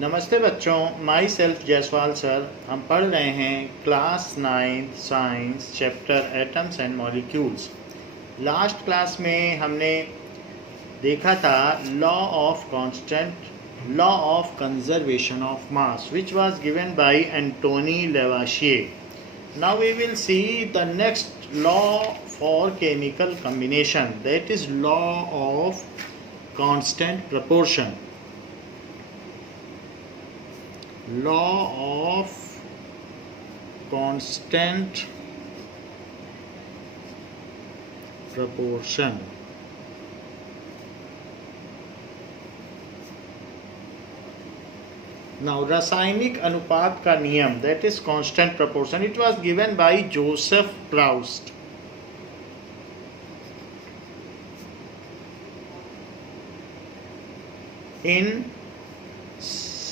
नमस्ते बच्चों, my self Jaiswal sir. हम पढ़ रहे हैं class 9 science chapter atoms and molecules. Last class में हमने देखा था law of conservation of mass which was given by Antoine Lavoisier. Now we will see the next law for chemical combination, that is law of constant proportion. Law of constant proportion. Now, रासायनिक अनुपात का नियम, that is constant proportion. It was given by Joseph Proust. In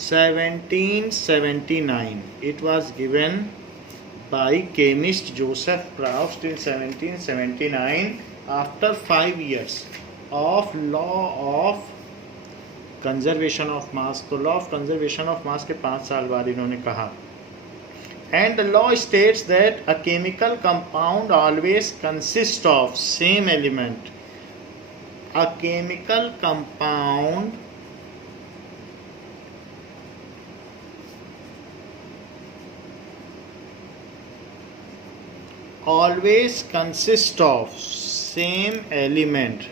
1779. It was given by chemist Joseph Proust in 1779 after 5 years of law of conservation of mass. तो law of conservation of mass के 5 साल बाद इन्होंने कहा. And the law states that a chemical compound always consists of same element. A chemical compound always consist of same element.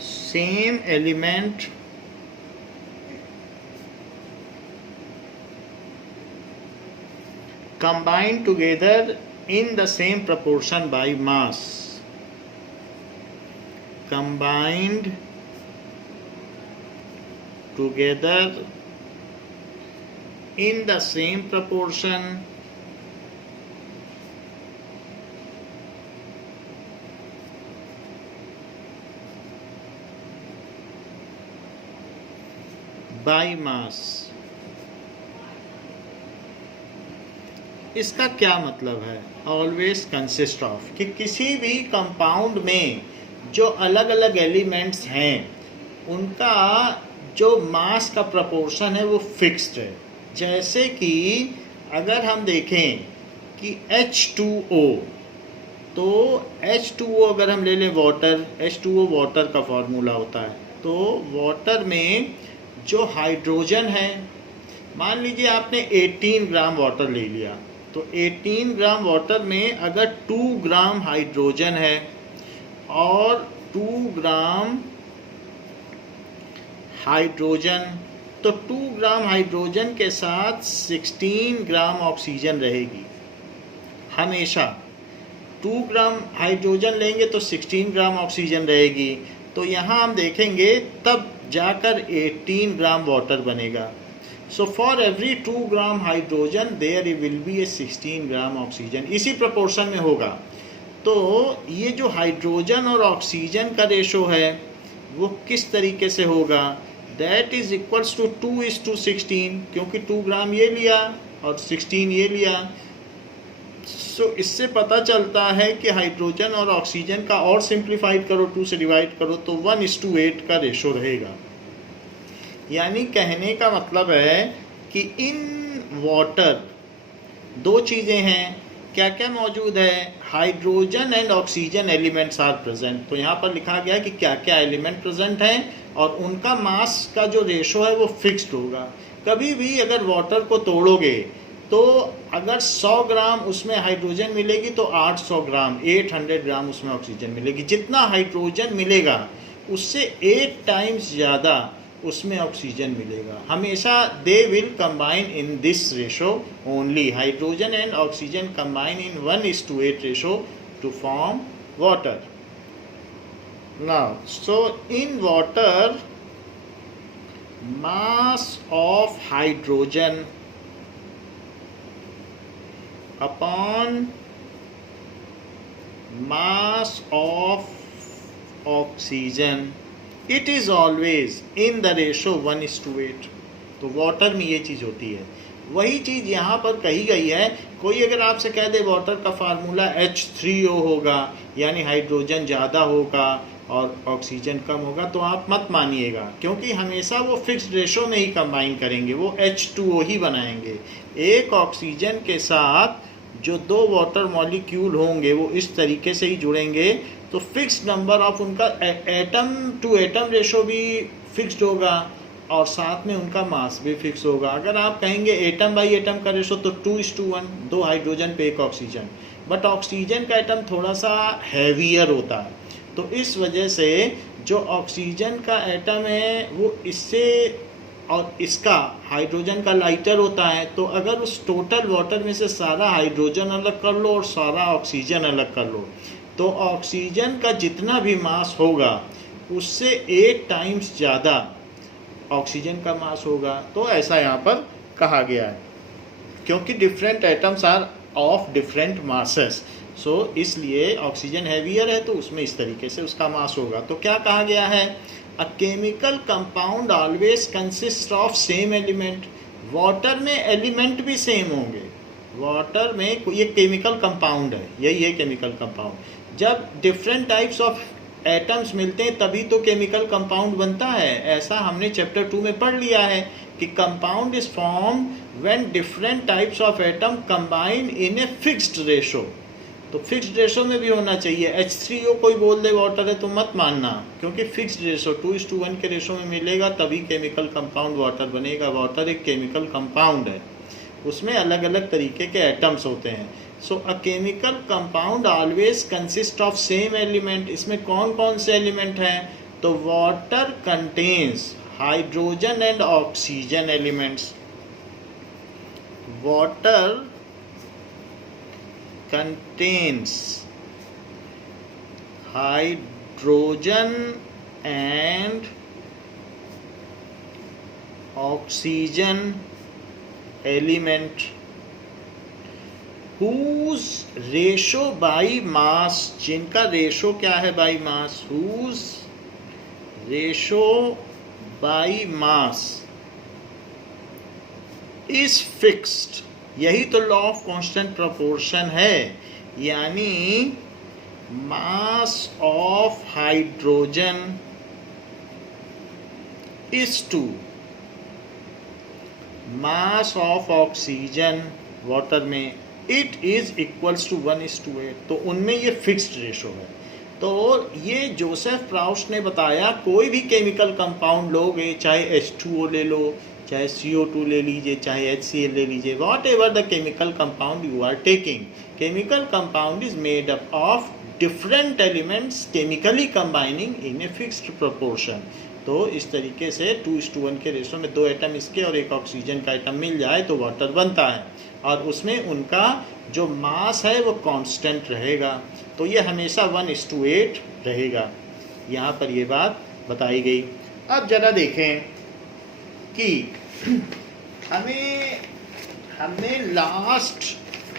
Same element combined together in the same proportion by mass. Combined together in the same proportion by mass. इसका क्या मतलब है always consist of, कि किसी भी compound में जो अलग अलग एलिमेंट्स हैं उनका जो मास का प्रपोर्शन है वो फिक्स्ड है। जैसे कि अगर हम देखें कि H2O, तो H2O अगर हम ले लें वाटर, H2O वाटर का फॉर्मूला होता है। तो वाटर में जो हाइड्रोजन है, मान लीजिए आपने 18 ग्राम वाटर ले लिया, तो 18 ग्राम वाटर में अगर 2 ग्राम हाइड्रोजन है और 2 ग्राम हाइड्रोजन, तो 2 ग्राम हाइड्रोजन के साथ 16 ग्राम ऑक्सीजन रहेगी हमेशा। 2 ग्राम हाइड्रोजन लेंगे तो 16 ग्राम ऑक्सीजन रहेगी। तो यहाँ हम देखेंगे तब जाकर 18 ग्राम वाटर बनेगा। So for every 2 gram hydrogen there will be a 16 gram oxygen. इसी प्रोपोर्शन में होगा। तो ये जो हाइड्रोजन और ऑक्सीजन का रेशो है वो किस तरीके से होगा, दैट इज इक्वल्स टू 2:16, क्योंकि 2 ग्राम ये लिया और 16 ये लिया। सो इससे पता चलता है कि हाइड्रोजन और ऑक्सीजन का और सिंप्लीफाइड करो, 2 से डिवाइड करो तो 1:8 का रेशो रहेगा। यानी कहने का मतलब है कि इन वाटर 2 चीज़ें हैं, क्या क्या मौजूद है, hydrogen and oxygen elements are present. तो यहाँ पर लिखा गया कि क्या क्या एलिमेंट प्रेजेंट हैं और उनका मास का जो रेशो है वो फिक्स्ड होगा। कभी भी अगर वाटर को तोड़ोगे तो अगर 100 ग्राम उसमें हाइड्रोजन मिलेगी तो 800 ग्राम 800 ग्राम उसमें ऑक्सीजन मिलेगी। जितना हाइड्रोजन मिलेगा उससे 8 टाइम्स ज़्यादा उसमें ऑक्सीजन मिलेगा। हमेशा they will combine in this ratio only, hydrogen and oxygen combine in 1:8 ratio to form water. Now so in water mass of hydrogen upon mass of oxygen, it is always in the ratio 1:8। तो water में ये चीज़ होती है, वही चीज़ यहाँ पर कही गई है। कोई अगर आपसे कह दे वाटर का फार्मूला H3O होगा, यानी हाइड्रोजन ज़्यादा होगा और ऑक्सीजन कम होगा, तो आप मत मानिएगा, क्योंकि हमेशा वो फिक्स्ड रेशो में ही कंबाइन करेंगे, वो H2O ही बनाएंगे। एक ऑक्सीजन के साथ जो दो वाटर मॉलिक्यूल होंगे वो इस तरीके से ही जुड़ेंगे, तो फिक्स्ड नंबर ऑफ उनका एटम टू एटम रेशो भी फिक्स्ड होगा और साथ में उनका मास भी फिक्स होगा। अगर आप कहेंगे एटम बाई एटम का रेशो तो 2:1, 2 हाइड्रोजन पे 1 ऑक्सीजन, बट ऑक्सीजन का एटम थोड़ा सा हैवियर होता है, तो इस वजह से जो ऑक्सीजन का एटम है वो इससे और इसका हाइड्रोजन का लाइटर होता है। तो अगर उस टोटल वाटर में से सारा हाइड्रोजन अलग कर लो और सारा ऑक्सीजन अलग कर लो, तो ऑक्सीजन का जितना भी मास होगा उससे 8 टाइम्स ज़्यादा ऑक्सीजन का मास होगा। तो ऐसा यहाँ पर कहा गया है, क्योंकि different atoms are of different masses, so इसलिए ऑक्सीजन हैवियर है तो उसमें इस तरीके से उसका मास होगा। तो क्या कहा गया है, अ chemical compound always consist of same element. Water में एलिमेंट भी सेम होंगे, वाटर में ये केमिकल कंपाउंड है, यही है केमिकल कंपाउंड। जब डिफरेंट टाइप्स ऑफ एटम्स मिलते हैं तभी तो केमिकल कंपाउंड बनता है। ऐसा हमने चैप्टर 2 में पढ़ लिया है कि compound is form when different types of atom combine in a fixed ratio. तो फिक्स्ड रेशो में भी होना चाहिए। H3O कोई बोल दे वाटर है तो मत मानना, क्योंकि फिक्स्ड रेशो 2:1 के रेशो में मिलेगा तभी केमिकल कंपाउंड वाटर बनेगा। वाटर एक केमिकल कंपाउंड है, उसमें अलग अलग तरीके के एटम्स होते हैं। So a chemical compound always consist of same element. इसमें कौन कौन से एलिमेंट हैं, तो water contains hydrogen and oxygen elements. Water contains hydrogen and oxygen element whose ratio by mass, जिनका रेशो क्या है by mass, whose ratio by mass is fixed। यही तो लॉ ऑफ कांस्टेंट प्रोपोर्शन है, यानी mass of hydrogen is to mass of oxygen water में, it is equals to 1:8। तो उनमें ये फिक्स्ड रेशो है। तो ये जोसेफ प्राउस्ट ने बताया, कोई भी केमिकल कंपाउंड लोगे, चाहे H2O ले लो, चाहे CO2 ले लीजिए, चाहे HCl ले लीजिए, whatever the chemical compound you are taking, chemical compound is made up of different elements chemically combining in a fixed proportion. तो इस तरीके से 2:1 के रेशो में 2 एटम इसके और 1 ऑक्सीजन का एटम मिल जाए तो वाटर बनता है, और उसमें उनका जो मास है वो कांस्टेंट रहेगा। तो ये हमेशा 1:8 रहेगा। यहाँ पर ये बात बताई गई। अब जरा देखें कि हमने लास्ट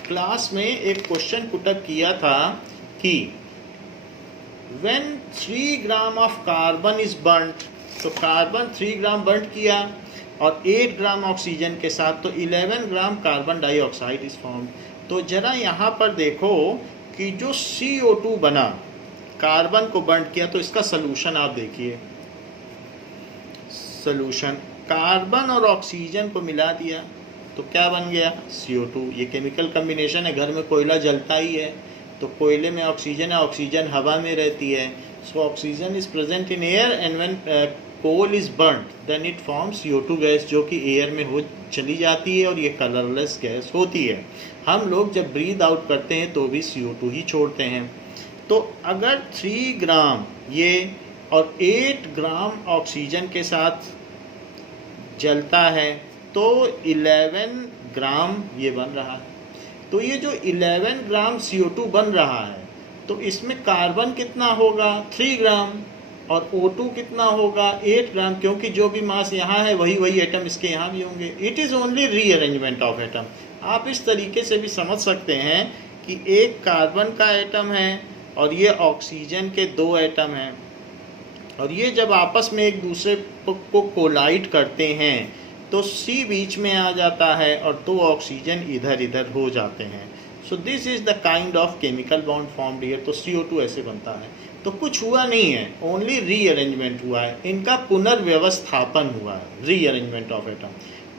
क्लास में एक क्वेश्चन पुटअप किया था कि when 3 gram of carbon is burned, तो कार्बन 3 ग्राम बर्न किया और 8 ग्राम ऑक्सीजन के साथ, तो 11 gram carbon dioxide is form. तो जरा यहाँ पर देखो कि जो CO2 बना, कार्बन को बर्न किया, तो इसका सलूशन आप देखिए। सलूशन, कार्बन और ऑक्सीजन को मिला दिया तो क्या बन गया, CO2। ये केमिकल कम्बिनेशन है, घर में कोयला जलता ही है, तो कोयले में ऑक्सीजन है, ऑक्सीजन हवा में रहती है। So oxygen is present in air and when coal is burned then it forms CO2 gas, जो कि एयर में हो चली जाती है और ये कलरलेस गैस होती है। हम लोग जब ब्रीद आउट करते हैं तो भी CO2 ही छोड़ते हैं। तो अगर 3 ग्राम ये और 8 ग्राम ऑक्सीजन के साथ जलता है तो 11 ग्राम ये बन रहा है। तो ये जो 11 ग्राम CO2 बन रहा है, तो इसमें कार्बन कितना होगा, 3 ग्राम, और O2 कितना होगा, 8 ग्राम, क्योंकि जो भी मास यहाँ है वही एटम इसके यहाँ भी होंगे। It is only rearrangement of atom. आप इस तरीके से भी समझ सकते हैं कि एक कार्बन का एटम है और ये ऑक्सीजन के 2 एटम हैं, और ये जब आपस में एक दूसरे को कोलाइड करते हैं तो C बीच में आ जाता है और 2 ऑक्सीजन इधर इधर हो जाते हैं। So this is the kind of chemical bond formed here. तो CO2 ऐसे बनता है। तो कुछ हुआ नहीं है, ओनली रीअरेंजमेंट हुआ है, इनका पुनर्व्यवस्थापन हुआ है, रीअरेंजमेंट ऑफ एटम।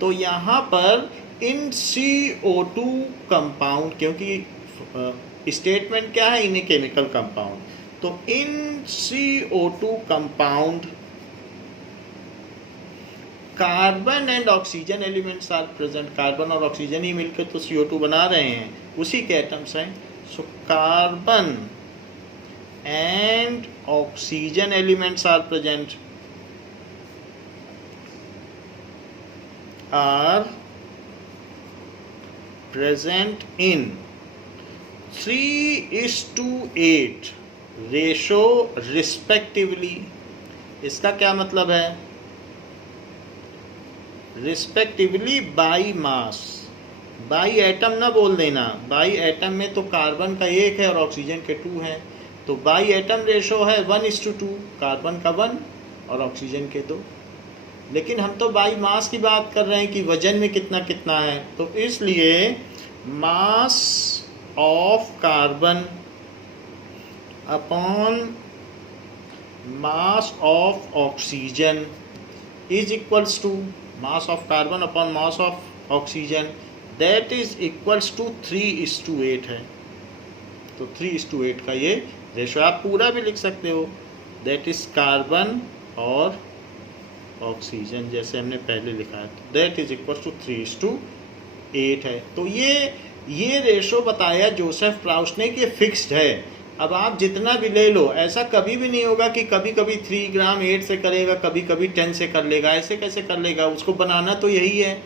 तो यहाँ पर इन CO2 कंपाउंड, क्योंकि स्टेटमेंट क्या है, इन ए केमिकल कंपाउंड, तो in CO2 compound carbon and oxygen elements are present. Carbon और ऑक्सीजन ही मिलकर तो CO2 बना रहे हैं, उसी के एटम्स हैं। So carbon and oxygen elements are present, in 3:8 ratio respectively. इसका क्या मतलब है? Respectively by mass, by atom ना बोल देना। बाई एटम में तो कार्बन का 1 है और ऑक्सीजन के 2 हैं, तो बाई एटम रेशो है 1:2, कार्बन का 1 और ऑक्सीजन के 2। लेकिन हम तो बाई मास की बात कर रहे हैं कि वजन में कितना कितना है, तो इसलिए mass of carbon upon mass of oxygen is equals to mass of carbon upon mass of oxygen, that is equals to 3:8 है। तो 3:8 का ये रेशो आप पूरा भी लिख सकते हो, दैट इज कार्बन और ऑक्सीजन, जैसे हमने पहले लिखा है, दैट इज इक्वल टू 3:8 है। तो ये रेशो बताया जोसेफ प्राउस्ट ने कि फिक्स्ड है। अब आप जितना भी ले लो, ऐसा कभी भी नहीं होगा कि कभी कभी 3 ग्राम 8 से करेगा, कभी कभी 10 से कर लेगा, ऐसे कैसे कर लेगा? उसको बनाना तो यही है।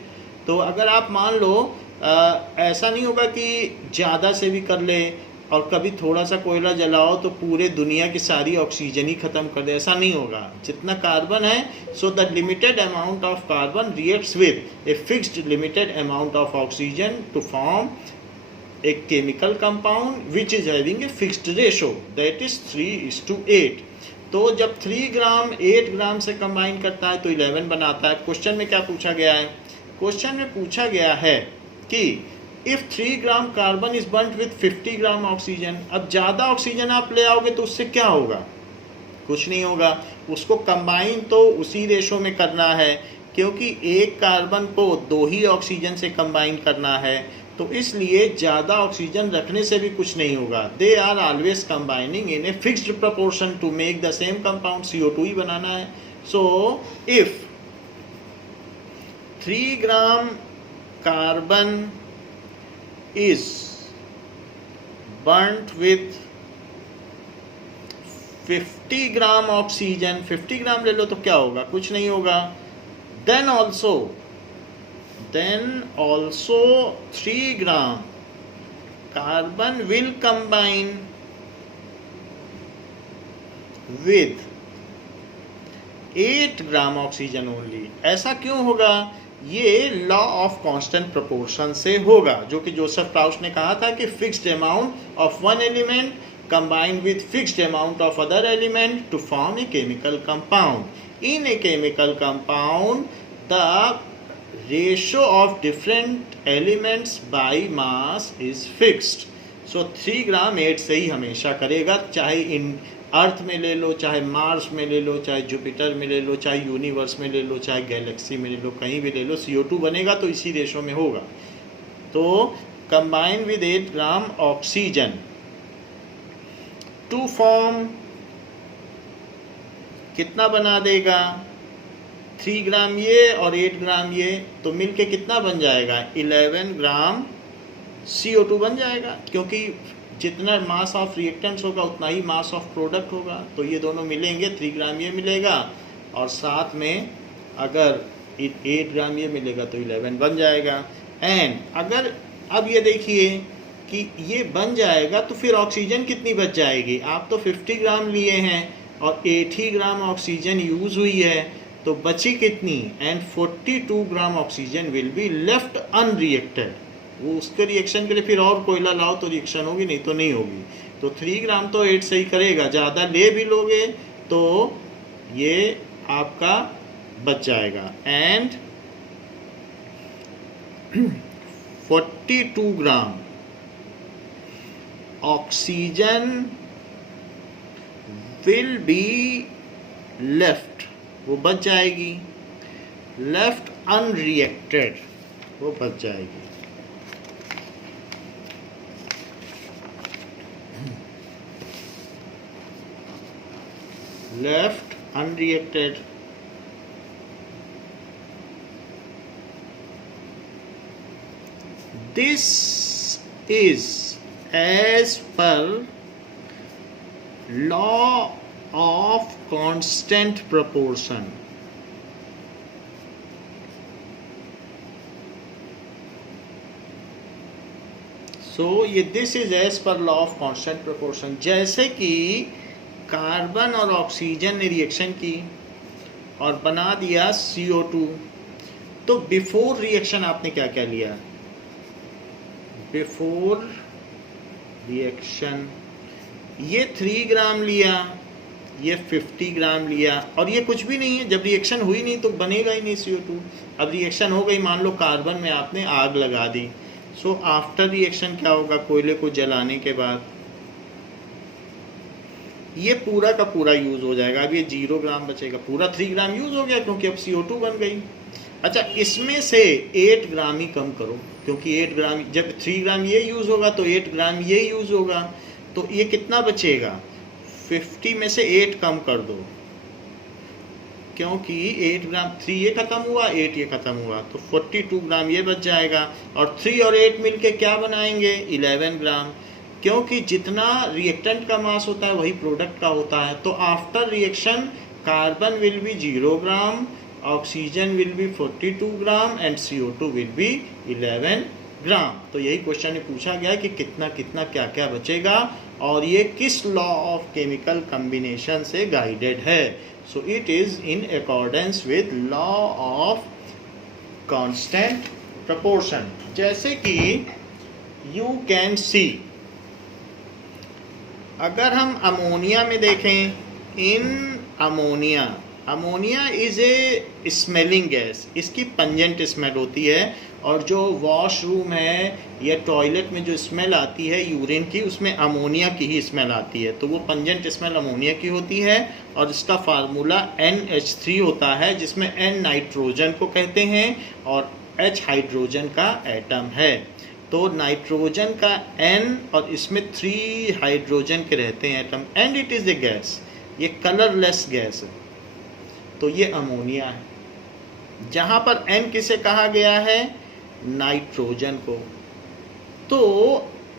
तो अगर आप मान लो ऐसा नहीं होगा कि ज़्यादा से भी कर ले और कभी थोड़ा सा कोयला जलाओ तो पूरे दुनिया की सारी ऑक्सीजन ही ख़त्म कर दे, ऐसा नहीं होगा। जितना कार्बन है, so the limited amount of carbon reacts with a fixed limited amount of oxygen to form a chemical compound which is having a fixed ratio, that is 3:8। तो जब 3 ग्राम 8 ग्राम से कंबाइन करता है तो 11 बनाता है। क्वेश्चन में क्या पूछा गया है? क्वेश्चन में पूछा गया है कि if 3 gram carbon is burned with 50 gram oxygen. अब ज़्यादा ऑक्सीजन आप ले आओगे तो उससे क्या होगा? कुछ नहीं होगा। उसको कंबाइन तो उसी रेशो में करना है, क्योंकि एक कार्बन को 2 ही ऑक्सीजन से कंबाइन करना है, तो इसलिए ज़्यादा ऑक्सीजन रखने से भी कुछ नहीं होगा। They are always combining in a fixed proportion to make the same compound, CO2 ही बनाना है। So if 3 gram carbon is burnt with 50 gram oxygen, 50 gram ले लो तो क्या होगा? कुछ नहीं होगा। then also 3 gram carbon will combine with 8 gram oxygen only. ऐसा क्यों होगा? ये लॉ ऑफ कांस्टेंट प्रोपोर्शन से होगा, जो कि जोसेफ प्राउस्ट ने कहा था कि fixed amount of one element combined with fixed amount of other element to form a chemical compound. In a chemical compound, the ratio of different elements by mass is fixed. So 3 ग्राम 8 से ही हमेशा करेगा, चाहे इन अर्थ में ले लो, चाहे Mars में ले लो, चाहे जुपिटर में ले लो, चाहे यूनिवर्स में ले लो, चाहे गैलेक्सी में ले लो, कहीं भी ले लो, CO2 बनेगा तो इसी रेशो में होगा। तो combine with 8 gram oxygen to form कितना बना देगा? 3 ग्राम ये और 8 ग्राम ये, तो मिलके कितना बन जाएगा? 11 ग्राम CO2 बन जाएगा, क्योंकि जितना मास ऑफ रिएक्टेंट्स होगा उतना ही मास ऑफ प्रोडक्ट होगा। तो ये दोनों मिलेंगे, 3 ग्राम ये मिलेगा और साथ में अगर 8 ग्राम ये मिलेगा तो 11 बन जाएगा। एंड अगर अब ये देखिए कि ये बन जाएगा तो फिर ऑक्सीजन कितनी बच जाएगी? आप तो 50 ग्राम लिए हैं और 80 ग्राम ऑक्सीजन यूज़ हुई है, तो बची कितनी? And 42 gram oxygen will be left unreacted. वो उसके रिएक्शन के लिए फिर और कोयला लाओ तो रिएक्शन होगी, नहीं तो नहीं होगी। तो 3 ग्राम तो 8 से ही करेगा, ज़्यादा ले भी लोगे तो ये आपका बच जाएगा। And 42 gram oxygen will be left, वो बच जाएगी, लेफ्ट अनरिएक्टेड, वो बच जाएगी। Left unreacted. This is as per law of constant proportion. ये this is as per law of constant proportion. जैसे कि कार्बन और ऑक्सीजन ने रिएक्शन की और बना दिया CO2, तो बिफोर रिएक्शन आपने क्या क्या लिया? बिफोर रिएक्शन ये 3 ग्राम लिया, ये 50 ग्राम लिया, और ये कुछ भी नहीं है, जब रिएक्शन हुई नहीं तो बनेगा ही नहीं CO2। अब रिएक्शन हो गई, मान लो कार्बन में आपने आग लगा दी, सो आफ्टर रिएक्शन क्या होगा? कोयले को जलाने के बाद ये पूरा का पूरा यूज हो जाएगा। अब ये 0 ग्राम बचेगा, पूरा 3 ग्राम यूज हो गया क्योंकि अब CO2 बन गई। अच्छा, इसमें से 8 ग्राम ही कम करो, क्योंकि 8 ग्राम, जब 3 ग्राम ये यूज होगा तो 8 ग्राम ये यूज होगा, तो ये कितना बचेगा? 50 में से 8 कम कर दो, क्योंकि 8 ग्राम 3 ये खत्म हुआ, 8 ये खत्म हुआ, तो 42 ग्राम ये बच जाएगा। और 3 और 8 मिलके क्या बनाएंगे? 11 ग्राम, क्योंकि जितना रिएक्टेंट का मास होता है वही प्रोडक्ट का होता है। तो after reaction carbon will be 0 gram, oxygen will B 42 gram and CO2 will be 11 ग्राम। तो यही क्वेश्चन में पूछा गया कि कितना कितना क्या क्या बचेगा, और ये किस लॉ ऑफ केमिकल कॉम्बिनेशन से गाइडेड है। So it is in accordance with law of constant proportion. जैसे कि यू कैन सी, अगर हम अमोनिया में देखें, in ammonia is a smelling gas, इसकी पंजेंट स्मेल होती है, और जो वॉशरूम है या टॉयलेट में जो स्मेल आती है यूरिन की, उसमें अमोनिया की ही स्मेल आती है, तो वो पंजेंट स्मेल अमोनिया की होती है। और इसका फार्मूला NH3 होता है, जिसमें N नाइट्रोजन को कहते हैं और H हाइड्रोजन का एटम है। तो नाइट्रोजन का N और इसमें 3 हाइड्रोजन के रहते हैं atom, and it is a gas, ये कलरलेस गैस है। तो ये अमोनिया है, जहाँ पर N किसे कहा गया है? नाइट्रोजन को। तो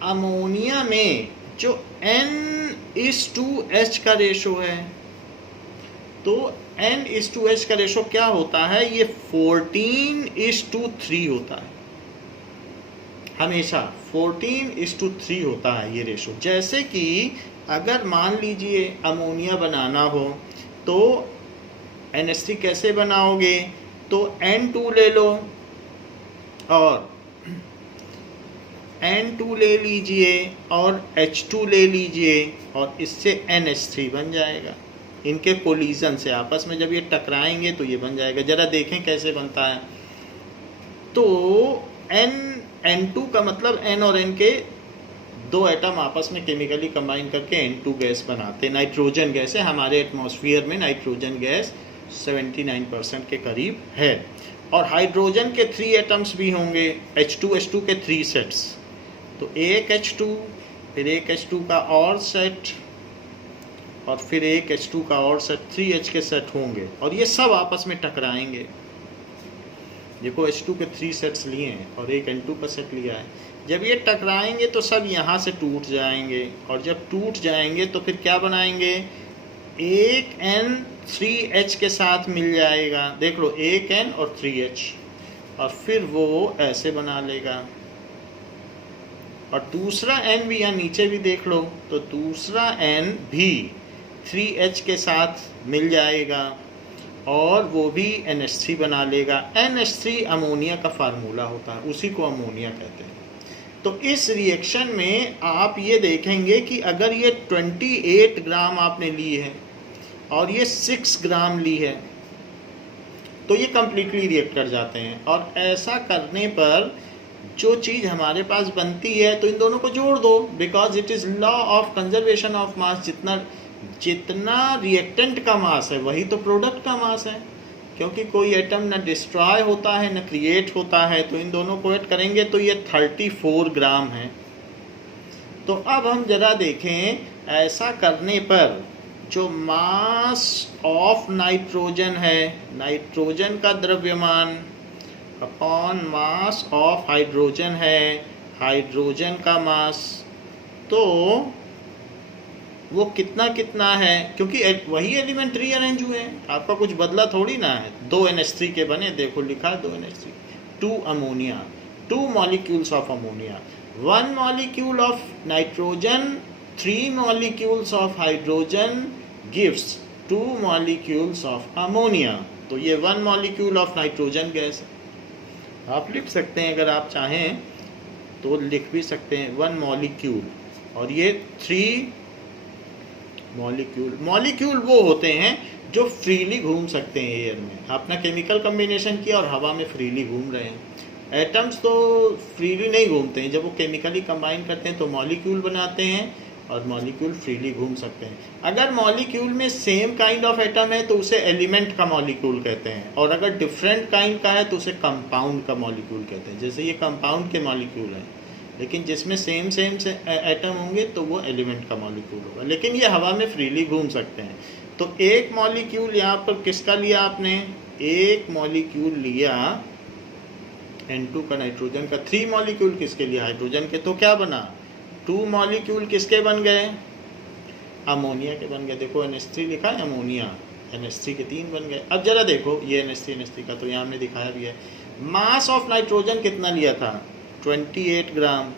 अमोनिया में जो N:2H का रेशो है, तो N:2H का रेशो क्या होता है? ये 14:3 होता है, हमेशा 14:3 होता है ये रेशो। जैसे कि अगर मान लीजिए अमोनिया बनाना हो तो NH3 कैसे बनाओगे? तो N2 ले लो और N2 ले लीजिए और H2 ले लीजिए, और इससे NH3 बन जाएगा। इनके कोलिजन से आपस में जब ये टकराएंगे तो ये बन जाएगा। ज़रा देखें कैसे बनता है। तो N2 का मतलब N और N के 2 एटम आपस में केमिकली कंबाइन करके N2 गैस बनाते हैं। नाइट्रोजन गैस है, हमारे एटमॉस्फेयर में नाइट्रोजन गैस 79% के करीब है। और हाइड्रोजन के 3 एटम्स भी होंगे, H2 के 3 सेट्स, तो एक H2, फिर एक H2 का और सेट, और फिर एक H2 का और सेट, 3H के सेट होंगे, और ये सब आपस में टकराएंगे। देखो H2 के 3 सेट्स लिए हैं और एक N2 का सेट लिया है। जब ये टकराएंगे तो सब यहाँ से टूट जाएंगे, और जब टूट जाएंगे तो फिर क्या बनाएंगे? एक N 3H के साथ मिल जाएगा। देख लो, एक N और 3H, और फिर वो ऐसे बना लेगा। और दूसरा N भी यहाँ नीचे भी देख लो, तो दूसरा N भी 3H के साथ मिल जाएगा और वो भी NH3 बना लेगा। NH3 अमोनिया का फार्मूला होता है, उसी को अमोनिया कहते हैं। तो इस रिएक्शन में आप ये देखेंगे कि अगर ये 28 ग्राम आपने ली है और ये 6 ग्राम ली है, तो ये कम्प्लीटली रिएक्ट कर जाते हैं। और ऐसा करने पर जो चीज़ हमारे पास बनती है तो इन दोनों को जोड़ दो, because it is law of conservation of मास। जितना रिएक्टेंट का मास है वही तो प्रोडक्ट का मास है, क्योंकि कोई एटम ना डिस्ट्रॉय होता है ना क्रिएट होता है। तो इन दोनों को ऐड करेंगे तो ये 34 ग्राम है। तो अब हम जरा देखें, ऐसा करने पर जो मास ऑफ नाइट्रोजन है, नाइट्रोजन का द्रव्यमान अपॉन मास ऑफ हाइड्रोजन है, हाइड्रोजन का मास, तो वो कितना कितना है, क्योंकि वही एलिमेंट रीअरेंज हुए हैं, आपका कुछ बदला थोड़ी ना है। 2 NH3 के बने, देखो लिखा है 2 NH3, 2 ammonia, 2 molecules of ammonia, 1 molecule of nitrogen, 3 molecules of hydrogen gives 2 molecules of ammonia. तो ये 1 मॉलिक्यूल ऑफ नाइट्रोजन गैस है। आप लिख सकते हैं, अगर आप चाहें तो लिख भी सकते हैं 1 मॉलिक्यूल, और ये 3 मॉलिक्यूल। मॉलिक्यूल वो होते हैं जो फ्रीली घूम सकते हैं एयर में। अपना केमिकल कम्बिनेशन किया और हवा में फ्रीली घूम रहे हैं। एटम्स तो फ्रीली नहीं घूमते हैं, जब वो केमिकली कंबाइन करते हैं तो मॉलिक्यूल बनाते हैं, और मॉलिक्यूल फ्रीली घूम सकते हैं। अगर मॉलिक्यूल में सेम काइंड ऑफ एटम है तो उसे एलिमेंट का मॉलिक्यूल कहते हैं, और अगर डिफरेंट काइंड का है तो उसे कंपाउंड का मॉलिक्यूल कहते हैं। जैसे ये कंपाउंड के मॉलिक्यूल हैं, लेकिन जिसमें सेम से एटम होंगे तो वो एलिमेंट का मॉलिक्यूल होगा, लेकिन ये हवा में फ्रीली घूम सकते हैं। तो एक मॉलिक्यूल यहाँ पर किसका लिया आपने, एक मॉलिक्यूल लिया N2 का नाइट्रोजन का, 3 मॉलिक्यूल किसके लिए, हाइड्रोजन के, तो क्या बना, 2 मॉलिक्यूल किसके बन गए, अमोनिया के बन गए। देखो NH3 लिखा है, अमोनिया, NH3 के 3 बन गए। अब जरा देखो ये NH3 का तो यहाँ हमने दिखाया भी है। मास ऑफ नाइट्रोजन कितना लिया था, 28 ग्राम,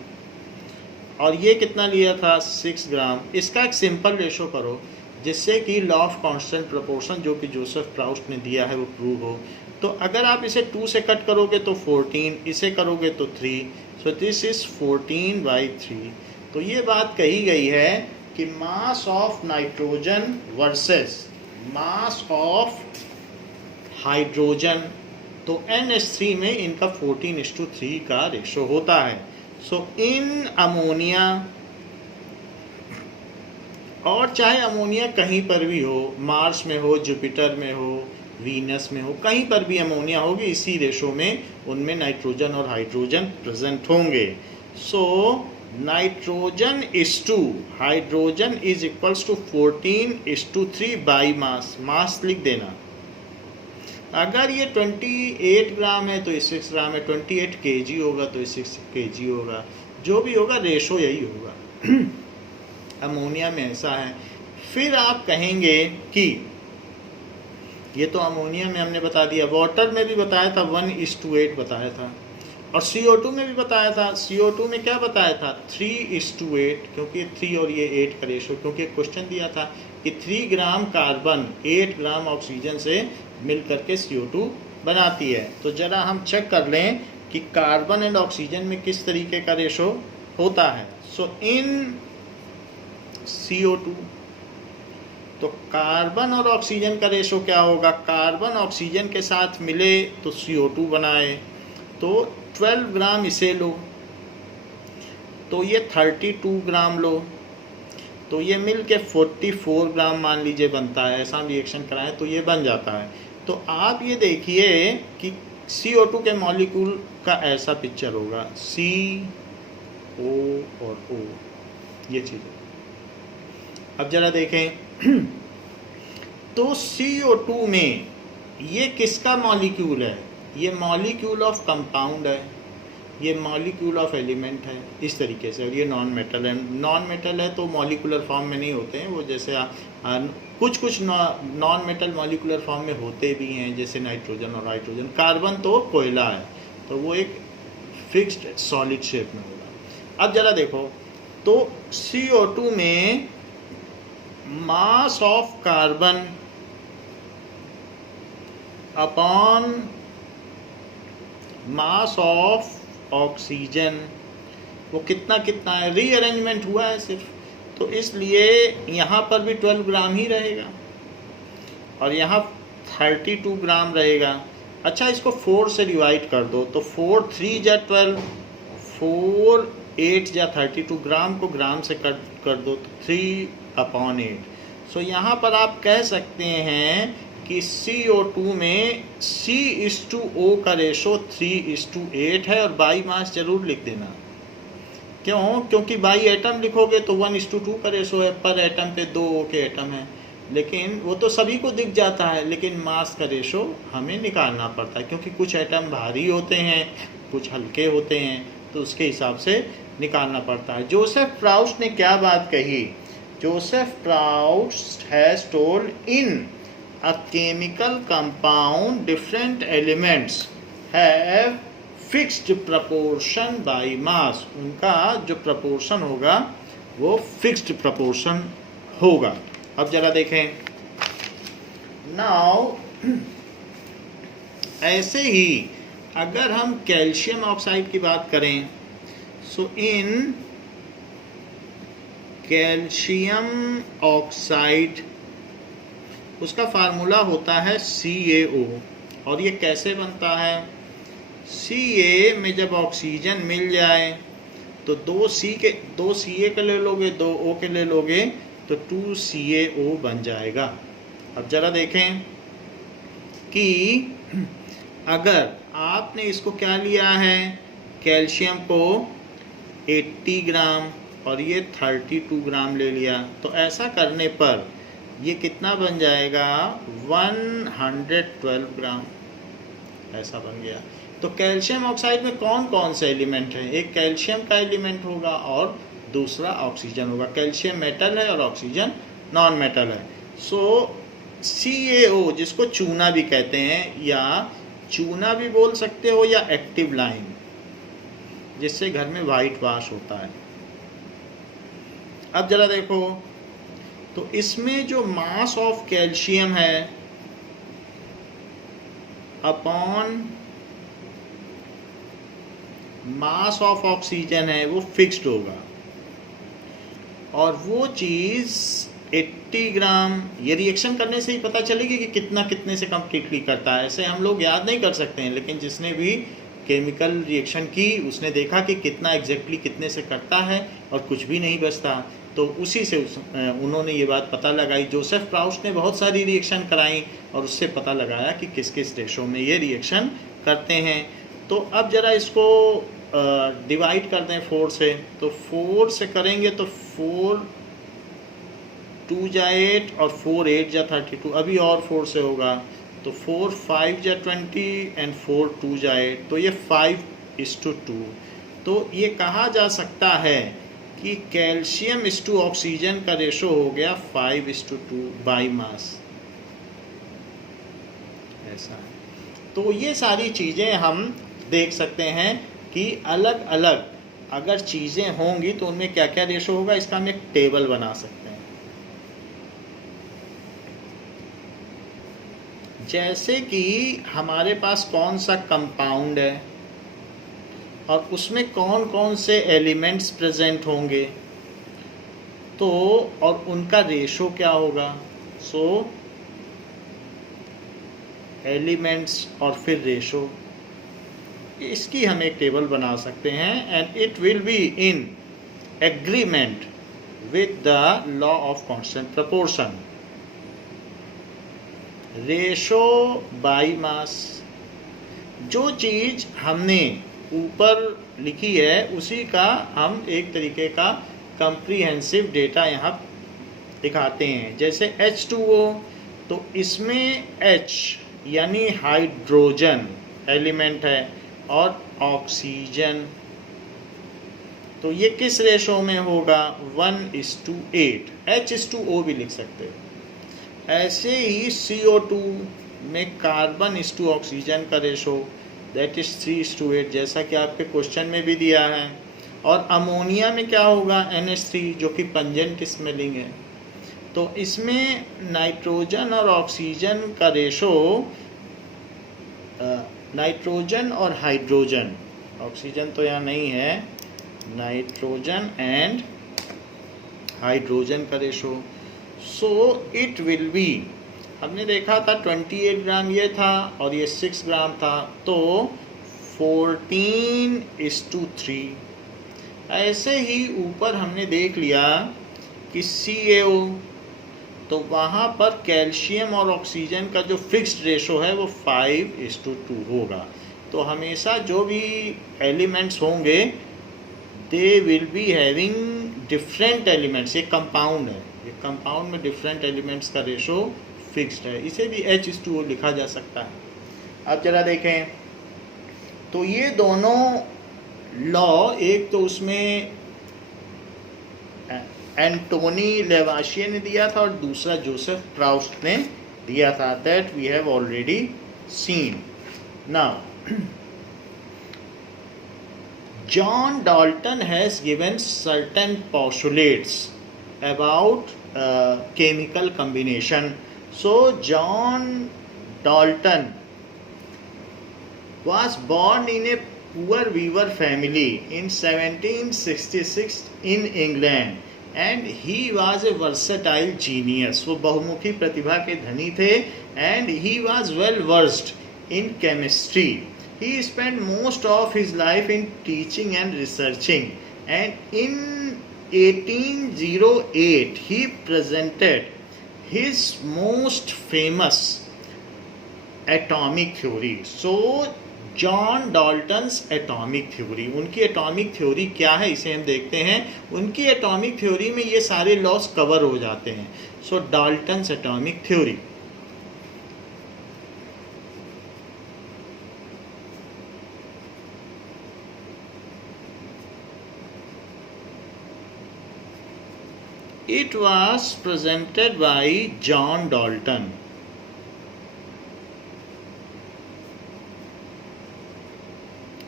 और ये कितना लिया था, 6 ग्राम। इसका एक सिंपल रेशो करो जिससे कि लॉ ऑफ कांस्टेंट प्रोपोर्शन जो कि जोसेफ प्राउस्ट ने दिया है वो प्रूव हो। तो अगर आप इसे 2 से कट करोगे तो 14, इसे करोगे तो 3, सो दिस इज 14/3। तो ये बात कही गई है कि mass of nitrogen versus mass of hydrogen, तो NH3 में इनका 14:3 का रेशो होता है। सो इन अमोनिया, और चाहे अमोनिया कहीं पर भी हो, मार्स में हो, जुपिटर में हो, वीनस में हो, कहीं पर भी अमोनिया होगी, इसी रेशो में उनमें नाइट्रोजन और हाइड्रोजन प्रेजेंट होंगे। So nitrogen is to hydrogen is equals to 14:3 by mass. Mass लिख देना। अगर ये 28 ग्राम है तो ये 6 ग्राम है, 28 kg होगा तो ये 6 kg होगा, जो भी होगा रेशो यही होगा। अमोनिया में ऐसा है। फिर आप कहेंगे कि ये तो अमोनिया में हमने बता दिया, वाटर में भी बताया था 1:8 बताया था, और CO2 में भी बताया था। CO2 में क्या बताया था, 3:8, क्योंकि 3 और ये 8 का रेशो, क्योंकि एक क्वेश्चन दिया था कि 3 ग्राम कार्बन 8 ग्राम ऑक्सीजन से मिल करके CO2 बनाती है। तो ज़रा हम चेक कर लें कि कार्बन एंड ऑक्सीजन में किस तरीके का रेशो होता है। सो इन CO2, तो कार्बन और ऑक्सीजन का रेशो क्या होगा, कार्बन ऑक्सीजन के साथ मिले तो CO2 बनाए, तो 12 ग्राम इसे लो, तो ये 32 ग्राम लो, तो ये मिल के 44 ग्राम मान लीजिए बनता है। ऐसा रिएक्शन कराएं तो ये बन जाता है। तो आप ये देखिए कि CO2 के मॉलिक्यूल का ऐसा पिक्चर होगा, CO और O, ये चीज़। अब जरा देखें तो CO2 में ये किसका मॉलिक्यूल है, ये मॉलिक्यूल ऑफ कंपाउंड है, ये मॉलिक्यूल ऑफ एलिमेंट है, इस तरीके से। और ये नॉन मेटल है। नॉन मेटल है तो मॉलिक्यूलर फॉर्म में नहीं होते हैं वो, जैसे कुछ नॉन मेटल मॉलिक्यूलर फॉर्म में होते भी हैं, जैसे नाइट्रोजन और हाइड्रोजन। कार्बन तो कोयला है, तो वो एक फिक्स्ड सॉलिड शेप में होगा। अब जरा देखो तो CO2 में मास of carbon upon mass of oxygen, वो कितना कितना है, रीअरेंजमेंट हुआ है सिर्फ, तो इसलिए यहाँ पर भी 12 ग्राम ही रहेगा और यहाँ 32 ग्राम रहेगा। अच्छा, इसको 4 से डिवाइड कर दो, तो 4 3 जा 12, 4 8 जा 32, ग्राम को ग्राम से कट कर दो तो 3/8। सो यहाँ पर आप कह सकते हैं कि CO2 में C/O का रेशो 3:8 है, और बाई मास जरूर लिख देना। क्यों? क्योंकि बाई एटम लिखोगे तो 1:2 का रेशो है, पर एटम पे 2 O के एटम हैं, लेकिन वो तो सभी को दिख जाता है, लेकिन मास का रेशो हमें निकालना पड़ता है, क्योंकि कुछ एटम भारी होते हैं, कुछ हल्के होते हैं, तो उसके हिसाब से निकालना पड़ता है। जोसेफ प्राउस्ट ने क्या बात कही? Joseph Proust has told in a chemical compound different elements have fixed proportion by mass. उनका जो प्रपोर्शन होगा वो फिक्स्ड प्रपोर्शन होगा। अब जरा देखें, नाउ ऐसे ही अगर हम कैल्शियम ऑक्साइड की बात करें, सो इन कैल्शियम ऑक्साइड उसका फार्मूला होता है CaO। और ये कैसे बनता है? Ca में जब ऑक्सीजन मिल जाए तो 2 Ca के ले लोगे, 2 O के ले लोगे, तो 2CaO बन जाएगा। अब जरा देखें कि अगर आपने इसको क्या लिया है, कैल्शियम को 80 ग्राम और ये 32 ग्राम ले लिया, तो ऐसा करने पर ये कितना बन जाएगा? 112 ग्राम ऐसा बन गया। तो कैल्शियम ऑक्साइड में कौन कौन से एलिमेंट हैं? एक कैल्शियम का एलिमेंट होगा और दूसरा ऑक्सीजन होगा। कैल्शियम मेटल है और ऑक्सीजन नॉन मेटल है। सो CaO, जिसको चूना भी कहते हैं, या चूना भी बोल सकते हो, या एक्टिव लाइम, जिससे घर में वाइट वाश होता है। अब जरा देखो, तो इसमें जो मास ऑफ कैल्शियम है अपॉन मास ऑफ ऑक्सीजन है, वो फिक्स्ड होगा, और वो चीज़ 80 ग्राम, ये रिएक्शन करने से ही पता चलेगी कि कितना कितने से कंप्लीटली करता है। ऐसे हम लोग याद नहीं कर सकते हैं, लेकिन जिसने भी केमिकल रिएक्शन की उसने देखा कि कितना एग्जैक्टली कितने से करता है और कुछ भी नहीं बचता, तो उसी से उन्होंने ये बात पता लगाई। जोसेफ प्राउस्ट ने बहुत सारी रिएक्शन कराई और उससे पता लगाया कि किस किस रेशो में ये रिएक्शन करते हैं। तो अब जरा इसको डिवाइड कर दें 4 से, तो 4 से करेंगे तो 4 2 जा 8 और 4 8 जा 32, अभी और 4 से होगा तो 4 5 जा 20 एंड 4 2 जा 8, तो ये 5:2। तो ये कहा जा सकता है कि कैल्शियम टू ऑक्सीजन का रेशो हो गया 5:2 बाई मास, ऐसा है। तो ये सारी चीज़ें हम देख सकते हैं कि अलग अलग अगर चीज़ें होंगी तो उनमें क्या क्या रेशो होगा, इसका हम एक टेबल बना सकते हैं। जैसे कि हमारे पास कौन सा कंपाउंड है और उसमें कौन कौन से एलिमेंट्स प्रेजेंट होंगे, तो और उनका रेशो क्या होगा। सो एलिमेंट्स और फिर रेशो, इसकी हम एक टेबल बना सकते हैं, and it will be in agreement with the law of constant proportion. Ratio by mass, जो चीज़ हमने ऊपर लिखी है उसी का हम एक तरीके का कंप्रीहेंसिव डेटा यहाँ दिखाते हैं। जैसे H2O, तो इसमें H यानी हाइड्रोजन एलिमेंट है और ऑक्सीजन, तो ये किस रेशो में होगा? 1:8। H2O भी लिख सकते हैं। ऐसे ही CO2 में कार्बन टू ऑक्सीजन का रेशो दैट इज 3:8, जैसा कि आपके क्वेश्चन में भी दिया है। और अमोनिया में क्या होगा? NH3, जो कि पंजेंट स्मेलिंग है। तो इसमें नाइट्रोजन और ऑक्सीजन का रेशो, नाइट्रोजन और हाइड्रोजन, ऑक्सीजन तो यहाँ नहीं है, नाइट्रोजन एंड हाइड्रोजन का ratio, so it will B हमने देखा था 28 ग्राम ये था और ये 6 ग्राम था, तो 14:3। ऐसे ही ऊपर हमने देख लिया कि CaO, तो वहाँ पर कैल्शियम और ऑक्सीजन का जो फिक्स्ड रेशो है वो 5:2 होगा। तो हमेशा जो भी एलिमेंट्स होंगे they will be having different elements. ये कंपाउंड है, ये कंपाउंड में डिफरेंट एलिमेंट्स का रेशो फिक्स्ड है, इसे भी H2O लिखा जा सकता है। अब जरा देखें, तो ये दोनों लॉ, एक तो उसमें एंटोनी लेवाशियर ने दिया था और दूसरा जोसेफ प्राउस्ट ने दिया था, that we have already seen. Now John Dalton has given certain postulates about chemical combination. So John Dalton was born in a poor weaver family in 1766 in England, and he was a versatile genius. वो बहुमुखी प्रतिभा के धनी थे, and he was well versed in chemistry. He spent most of his life in teaching and researching, and in 1808 he presented his most famous atomic theory. So John Dalton's atomic theory, उनकी atomic theory क्या है इसे हम देखते हैं। उनकी atomic theory में ये सारे लॉस कवर हो जाते हैं। So Dalton's atomic theory, it was presented by John Dalton.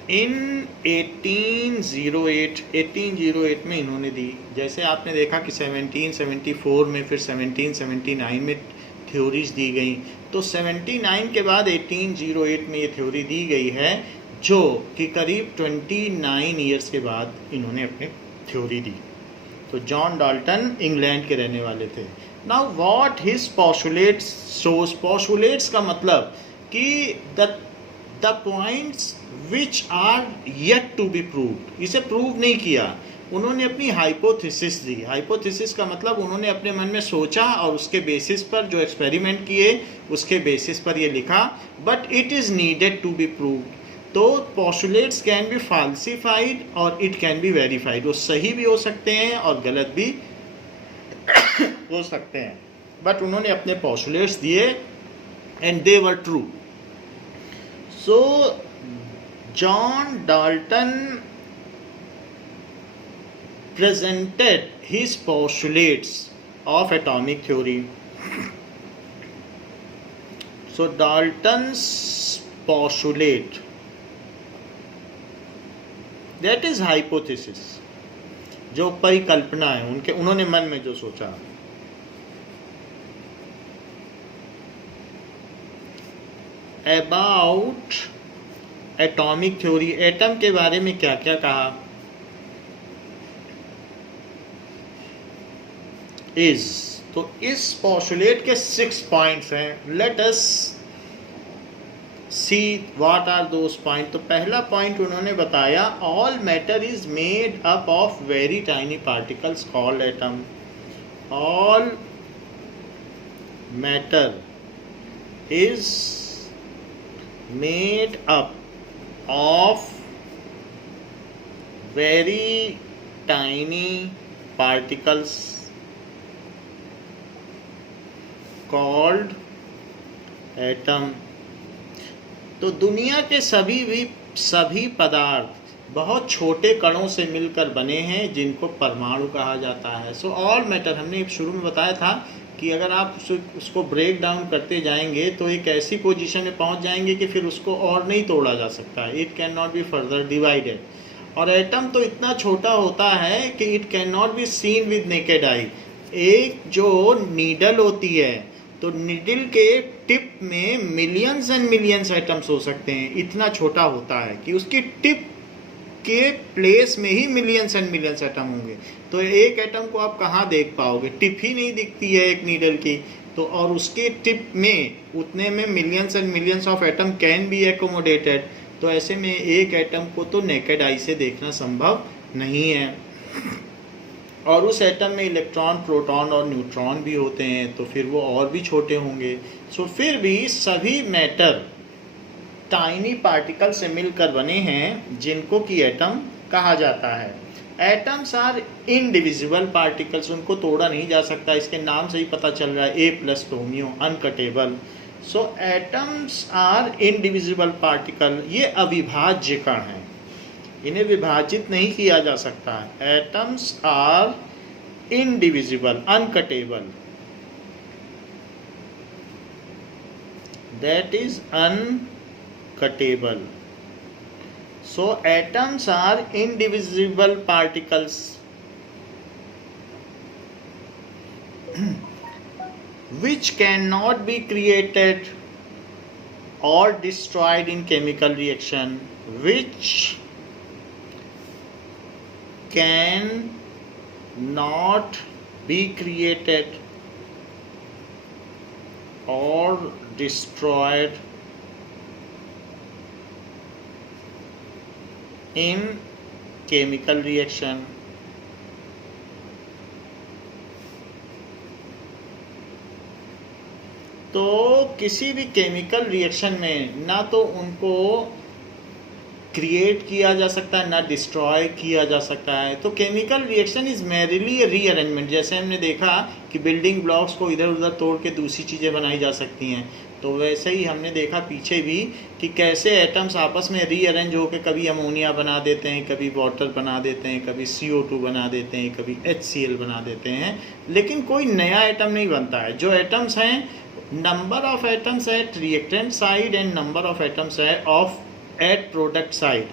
In 1808 में इन्होंने दी। जैसे आपने देखा कि 1774 में, फिर 1779 में थ्योरीज दी गई, तो 79 के बाद 1808 में ये थ्योरी दी गई है, जो कि करीब 29 ईयर्स के बाद इन्होंने अपनी थ्योरी दी। तो जॉन डाल्टन इंग्लैंड के रहने वाले थे। Now what his postulates shows, postulates का मतलब कि the points which are yet to be proved, इसे प्रूव नहीं किया, उन्होंने अपनी हाइपोथेसिस दी। हाइपोथेसिस का मतलब उन्होंने अपने मन में सोचा और उसके बेसिस पर जो एक्सपेरिमेंट किए उसके बेसिस पर ये लिखा, but it is needed to be proved. तो पोस्टुलेट्स कैन बी फाल्सिफाइड और इट कैन बी वेरीफाइड, वो सही भी हो सकते हैं और गलत भी हो सकते हैं, बट उन्होंने अपने पोस्टुलेट्स दिए and they were true. So John Dalton presented his postulates of atomic theory. So Dalton's postulate, that is hypothesis, जो परिकल्पना है उन्होंने मन में जो सोचा। About atomic theory, एटम के बारे में क्या क्या कहा। इज, तो इस पोस्टुलेट के 6 पॉइंट्स हैं। Let us see what are those point. तो पहला पॉइंट उन्होंने बताया, all matter is made up of very tiny particles called atom. All matter is made up of very tiny particles called atom. तो दुनिया के सभी पदार्थ बहुत छोटे कणों से मिलकर बने हैं जिनको परमाणु कहा जाता है। सो ऑल मैटर, हमने शुरू में बताया था कि अगर आप उसको ब्रेक डाउन करते जाएंगे तो एक ऐसी पोजीशन में पहुंच जाएंगे कि फिर उसको और नहीं तोड़ा जा सकता, it can not be further divided. और एटम तो इतना छोटा होता है कि it can not be seen with naked eye. एक जो नीडल होती है, तो नीडल के टिप में मिलियंस एंड मिलियंस एटम्स हो सकते हैं, इतना छोटा होता है कि उसकी टिप के प्लेस में ही मिलियंस एंड मिलियंस एटम होंगे। तो एक एटम को आप कहाँ देख पाओगे, टिप ही नहीं दिखती है एक नीडल की, तो और उसके टिप में उतने में millions and millions of atom can be accommodated. तो ऐसे में एक एटम को तो नेकेड आई से देखना संभव नहीं है, और उस एटम में इलेक्ट्रॉन, प्रोटॉन और न्यूट्रॉन भी होते हैं, तो फिर वो और भी छोटे होंगे। सो फिर भी सभी मैटर टाइनी पार्टिकल से मिलकर बने हैं, जिनको कि एटम कहा जाता है। एटम्स आर इनडिविजिबल पार्टिकल्स, उनको तोड़ा नहीं जा सकता, इसके नाम से ही पता चल रहा है, A+ होम्यो, uncuttable. So atoms are indivisible particle, ये अविभाज्य कण हैं, इन्हें विभाजित नहीं किया जा सकता है। Atoms are indivisible, uncuttable, that is uncuttable. So atoms are indivisible particles which cannot be created or destroyed in chemical reaction, which can not be created or destroyed in chemical reaction। तो किसी भी chemical reaction में ना तो उनको create किया जा सकता है, ना डिस्ट्रॉय किया जा सकता है। तो chemical reaction is merrily rearrangement. जैसे हमने देखा कि बिल्डिंग ब्लॉक्स को इधर उधर तोड़ के दूसरी चीज़ें बनाई जा सकती हैं, तो वैसे ही हमने देखा पीछे भी कि कैसे एटम्स आपस में रीअरेंज होकर कभी अमोनिया बना देते हैं, कभी वाटर बना देते हैं, कभी CO2 बना देते हैं, कभी HCl बना देते हैं, लेकिन कोई नया एटम नहीं बनता है। जो एटम्स हैं, number of atoms at reactant side and number of atoms at product side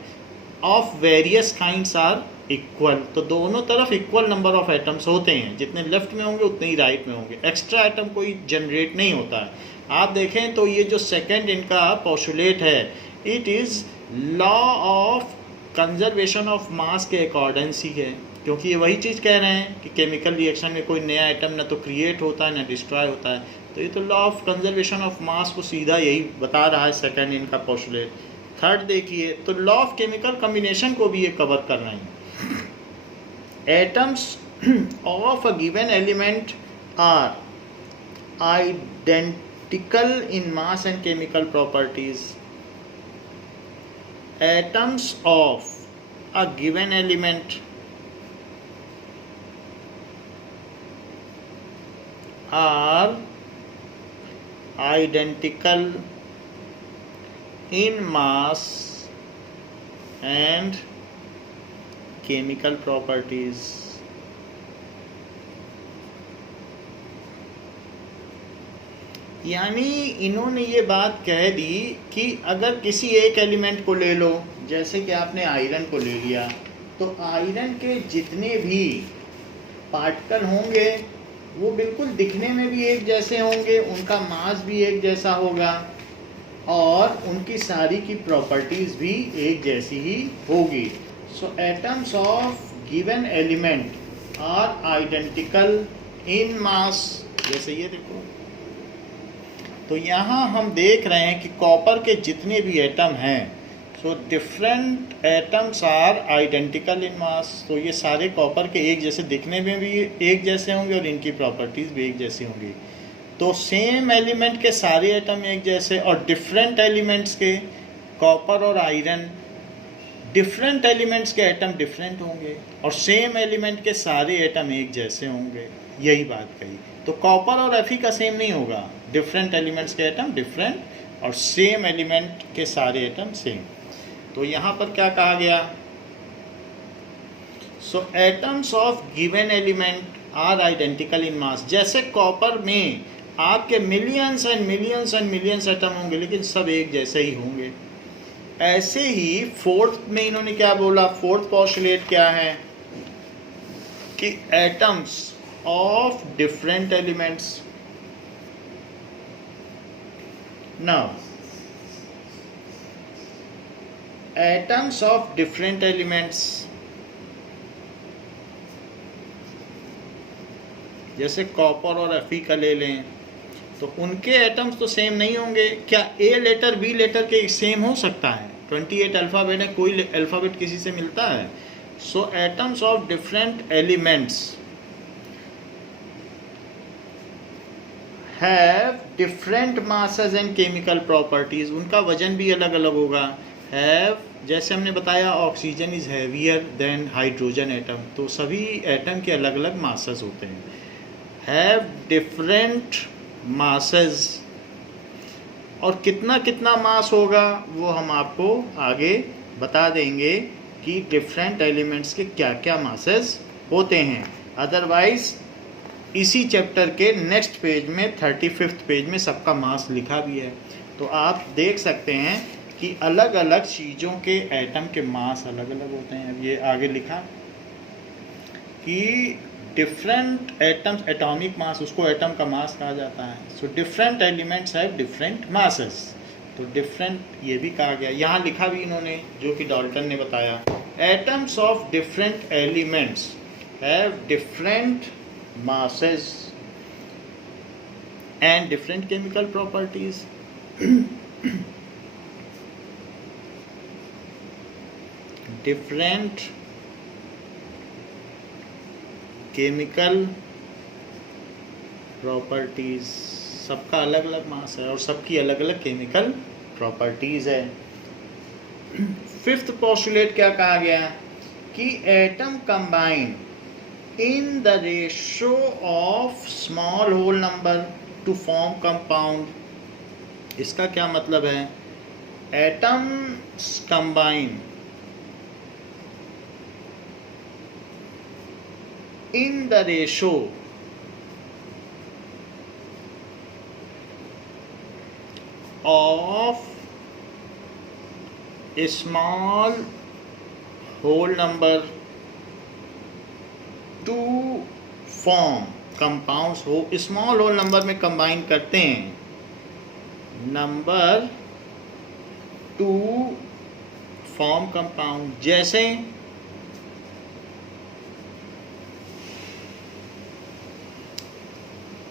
of various kinds are equal. तो दोनों तरफ इक्वल नंबर ऑफ एटम्स होते हैं, जितने लेफ्ट में होंगे उतने ही राइट में होंगे। एक्स्ट्रा एटम कोई जनरेट नहीं होता है। आप देखें तो ये जो सेकंड इनका पोस्टुलेट है, it is law of conservation of मास के अकॉर्डेंस ही है, क्योंकि ये वही चीज़ कह रहे हैं कि केमिकल रिएक्शन में कोई नया एटम ना तो क्रिएट होता है ना डिस्ट्रॉय होता है। तो ये तो लॉ ऑफ कंजर्वेशन ऑफ मास को सीधा यही बता रहा है सेकंड इनका पोस्टुलेट। थर्ड देखिए, तो लॉ ऑफ केमिकल कम्बिनेशन को भी ये कवर कर रहे हैं। Atoms of a given element are identical in mass and chemical properties. Atoms of a given element are identical in mass and chemical properties. यानी इन्होंने ये बात कह दी कि अगर किसी एक एलिमेंट को ले लो, जैसे कि आपने आयरन को ले लिया, तो आयरन के जितने भी पार्टिकल होंगे वो बिल्कुल दिखने में भी एक जैसे होंगे, उनका मास भी एक जैसा होगा और उनकी सारी की प्रॉपर्टीज़ भी एक जैसी ही होगी। So atoms of given element are identical in mass. जैसे ये देखो, तो यहाँ हम देख रहे हैं कि कॉपर के जितने भी एटम हैं, so different atoms are identical in mass. तो ये सारे कॉपर के एक जैसे दिखने में भी एक जैसे होंगे और इनकी प्रॉपर्टीज़ भी एक जैसी होंगी। तो सेम एलिमेंट के सारे एटम एक जैसे, और डिफरेंट एलिमेंट्स के, कॉपर और आयरन, डिफरेंट एलिमेंट्स के एटम डिफरेंट होंगे और सेम एलिमेंट के सारे एटम एक जैसे होंगे। यही बात कही। तो कॉपर और Fe का सेम नहीं होगा, डिफरेंट एलिमेंट्स के एटम डिफरेंट और सेम एलिमेंट के सारे एटम सेम। तो यहाँ पर क्या कहा गया? So atoms of given element are identical in mass. जैसे कॉपर में आपके millions and millions and millions atom होंगे लेकिन सब एक जैसे ही होंगे, ऐसे ही फोर्थ में इन्होंने क्या बोला, फोर्थ पोस्टुलेट क्या है कि atoms of different elements. Now, atoms of different elements, जैसे कॉपर और Fe का ले लें, तो उनके एटम्स तो सेम नहीं होंगे। क्या ए लेटर बी लेटर के सेम हो सकता है? 28 अल्फ़ाबेट है, कोई अल्फ़ाबेट किसी से मिलता है? So atoms of different elements have different masses and chemical properties, उनका वजन भी अलग अलग होगा। हैव, जैसे हमने बताया oxygen is heavier than hydrogen atom, तो सभी एटम के अलग अलग मासेस होते हैं। हैव डिफरेंट मासेस, और कितना कितना मास होगा वो हम आपको आगे बता देंगे कि डिफरेंट एलिमेंट्स के क्या क्या मासेस होते हैं। अदरवाइज इसी चैप्टर के नेक्स्ट पेज में 35th पेज में सबका मास लिखा भी है, तो आप देख सकते हैं कि अलग अलग चीज़ों के एटम के मास अलग अलग होते हैं। अब ये आगे लिखा कि डिफरेंट एटम्स, एटॉमिक मास, उसको एटम का मास कहा जाता है। So different elements have different masses, तो डिफरेंट ये भी कहा गया, यहाँ लिखा भी इन्होंने जो कि डाल्टन ने बताया। Atoms of different elements have different masses and different chemical properties. Different chemical properties, सबका अलग अलग मास है और सबकी अलग अलग केमिकल प्रॉपर्टीज है। 5th पोस्टुलेट क्या कहा गया कि atom combine in the ratio of small whole number to form compound। इसका क्या मतलब है? atoms combine in the ratio of a small whole number to form compounds. हो स्मॉल होल नंबर में कंबाइन करते हैं नंबर टू फॉर्म कंपाउंड। जैसे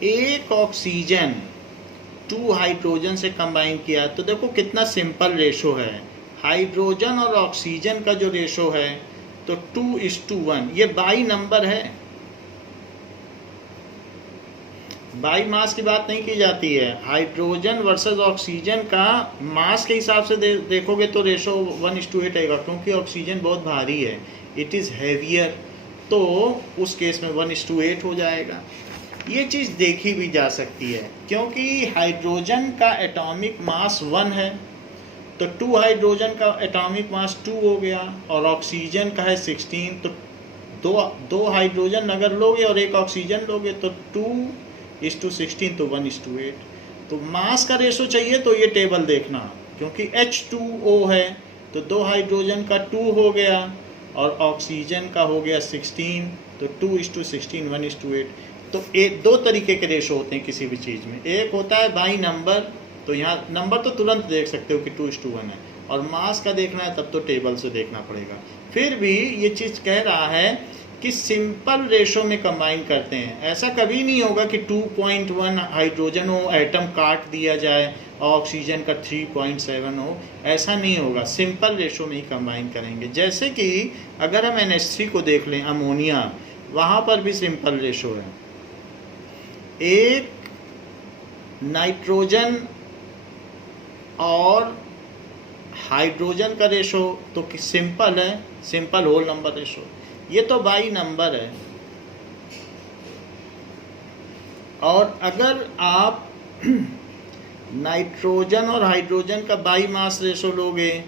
एक ऑक्सीजन 2 हाइड्रोजन से कंबाइन किया, तो देखो कितना सिंपल रेशो है। हाइड्रोजन और ऑक्सीजन का जो रेशो है तो 2:1, ये बाई नंबर है, बाई मास की बात नहीं की जाती है। हाइड्रोजन वर्सेस ऑक्सीजन का मास के हिसाब से देखोगे तो रेशो 1:8 आएगा, क्योंकि ऑक्सीजन बहुत भारी है, इट इज़ हैवियर, तो उस केस में 1:8 हो जाएगा। ये चीज़ देखी भी जा सकती है क्योंकि हाइड्रोजन का एटॉमिक मास 1 है, तो 2 हाइड्रोजन का एटॉमिक मास 2 हो गया और ऑक्सीजन का है 16, तो दो हाइड्रोजन अगर लोगे और एक ऑक्सीजन लोगे तो 2:16, तो 1:8। तो मास का रेशो चाहिए तो ये टेबल देखना, क्योंकि H2O है तो 2 हाइड्रोजन का 2 हो गया और ऑक्सीजन का हो गया 16, तो 2:16, 1:8। तो दो तरीके के रेशो होते हैं किसी भी चीज़ में। एक होता है बाई नंबर, तो यहाँ नंबर तो तुरंत देख सकते हो कि 2:1 है, और मास का देखना है तब तो टेबल से देखना पड़ेगा। फिर भी ये चीज़ कह रहा है कि सिंपल रेशो में कंबाइन करते हैं। ऐसा कभी नहीं होगा कि 2.1 हाइड्रोजन हो, एटम काट दिया जाए और ऑक्सीजन का 3.7 हो, ऐसा नहीं होगा। सिंपल रेशो में ही कंबाइन करेंगे। जैसे कि अगर हम NH3 को देख लें, अमोनिया, वहाँ पर भी सिंपल रेशो है। एक नाइट्रोजन और हाइड्रोजन का रेशो तो सिंपल है, सिंपल होल नंबर रेशो। ये तो बाई नंबर है। और अगर आप नाइट्रोजन और हाइड्रोजन का बाई मास रेशो लोगे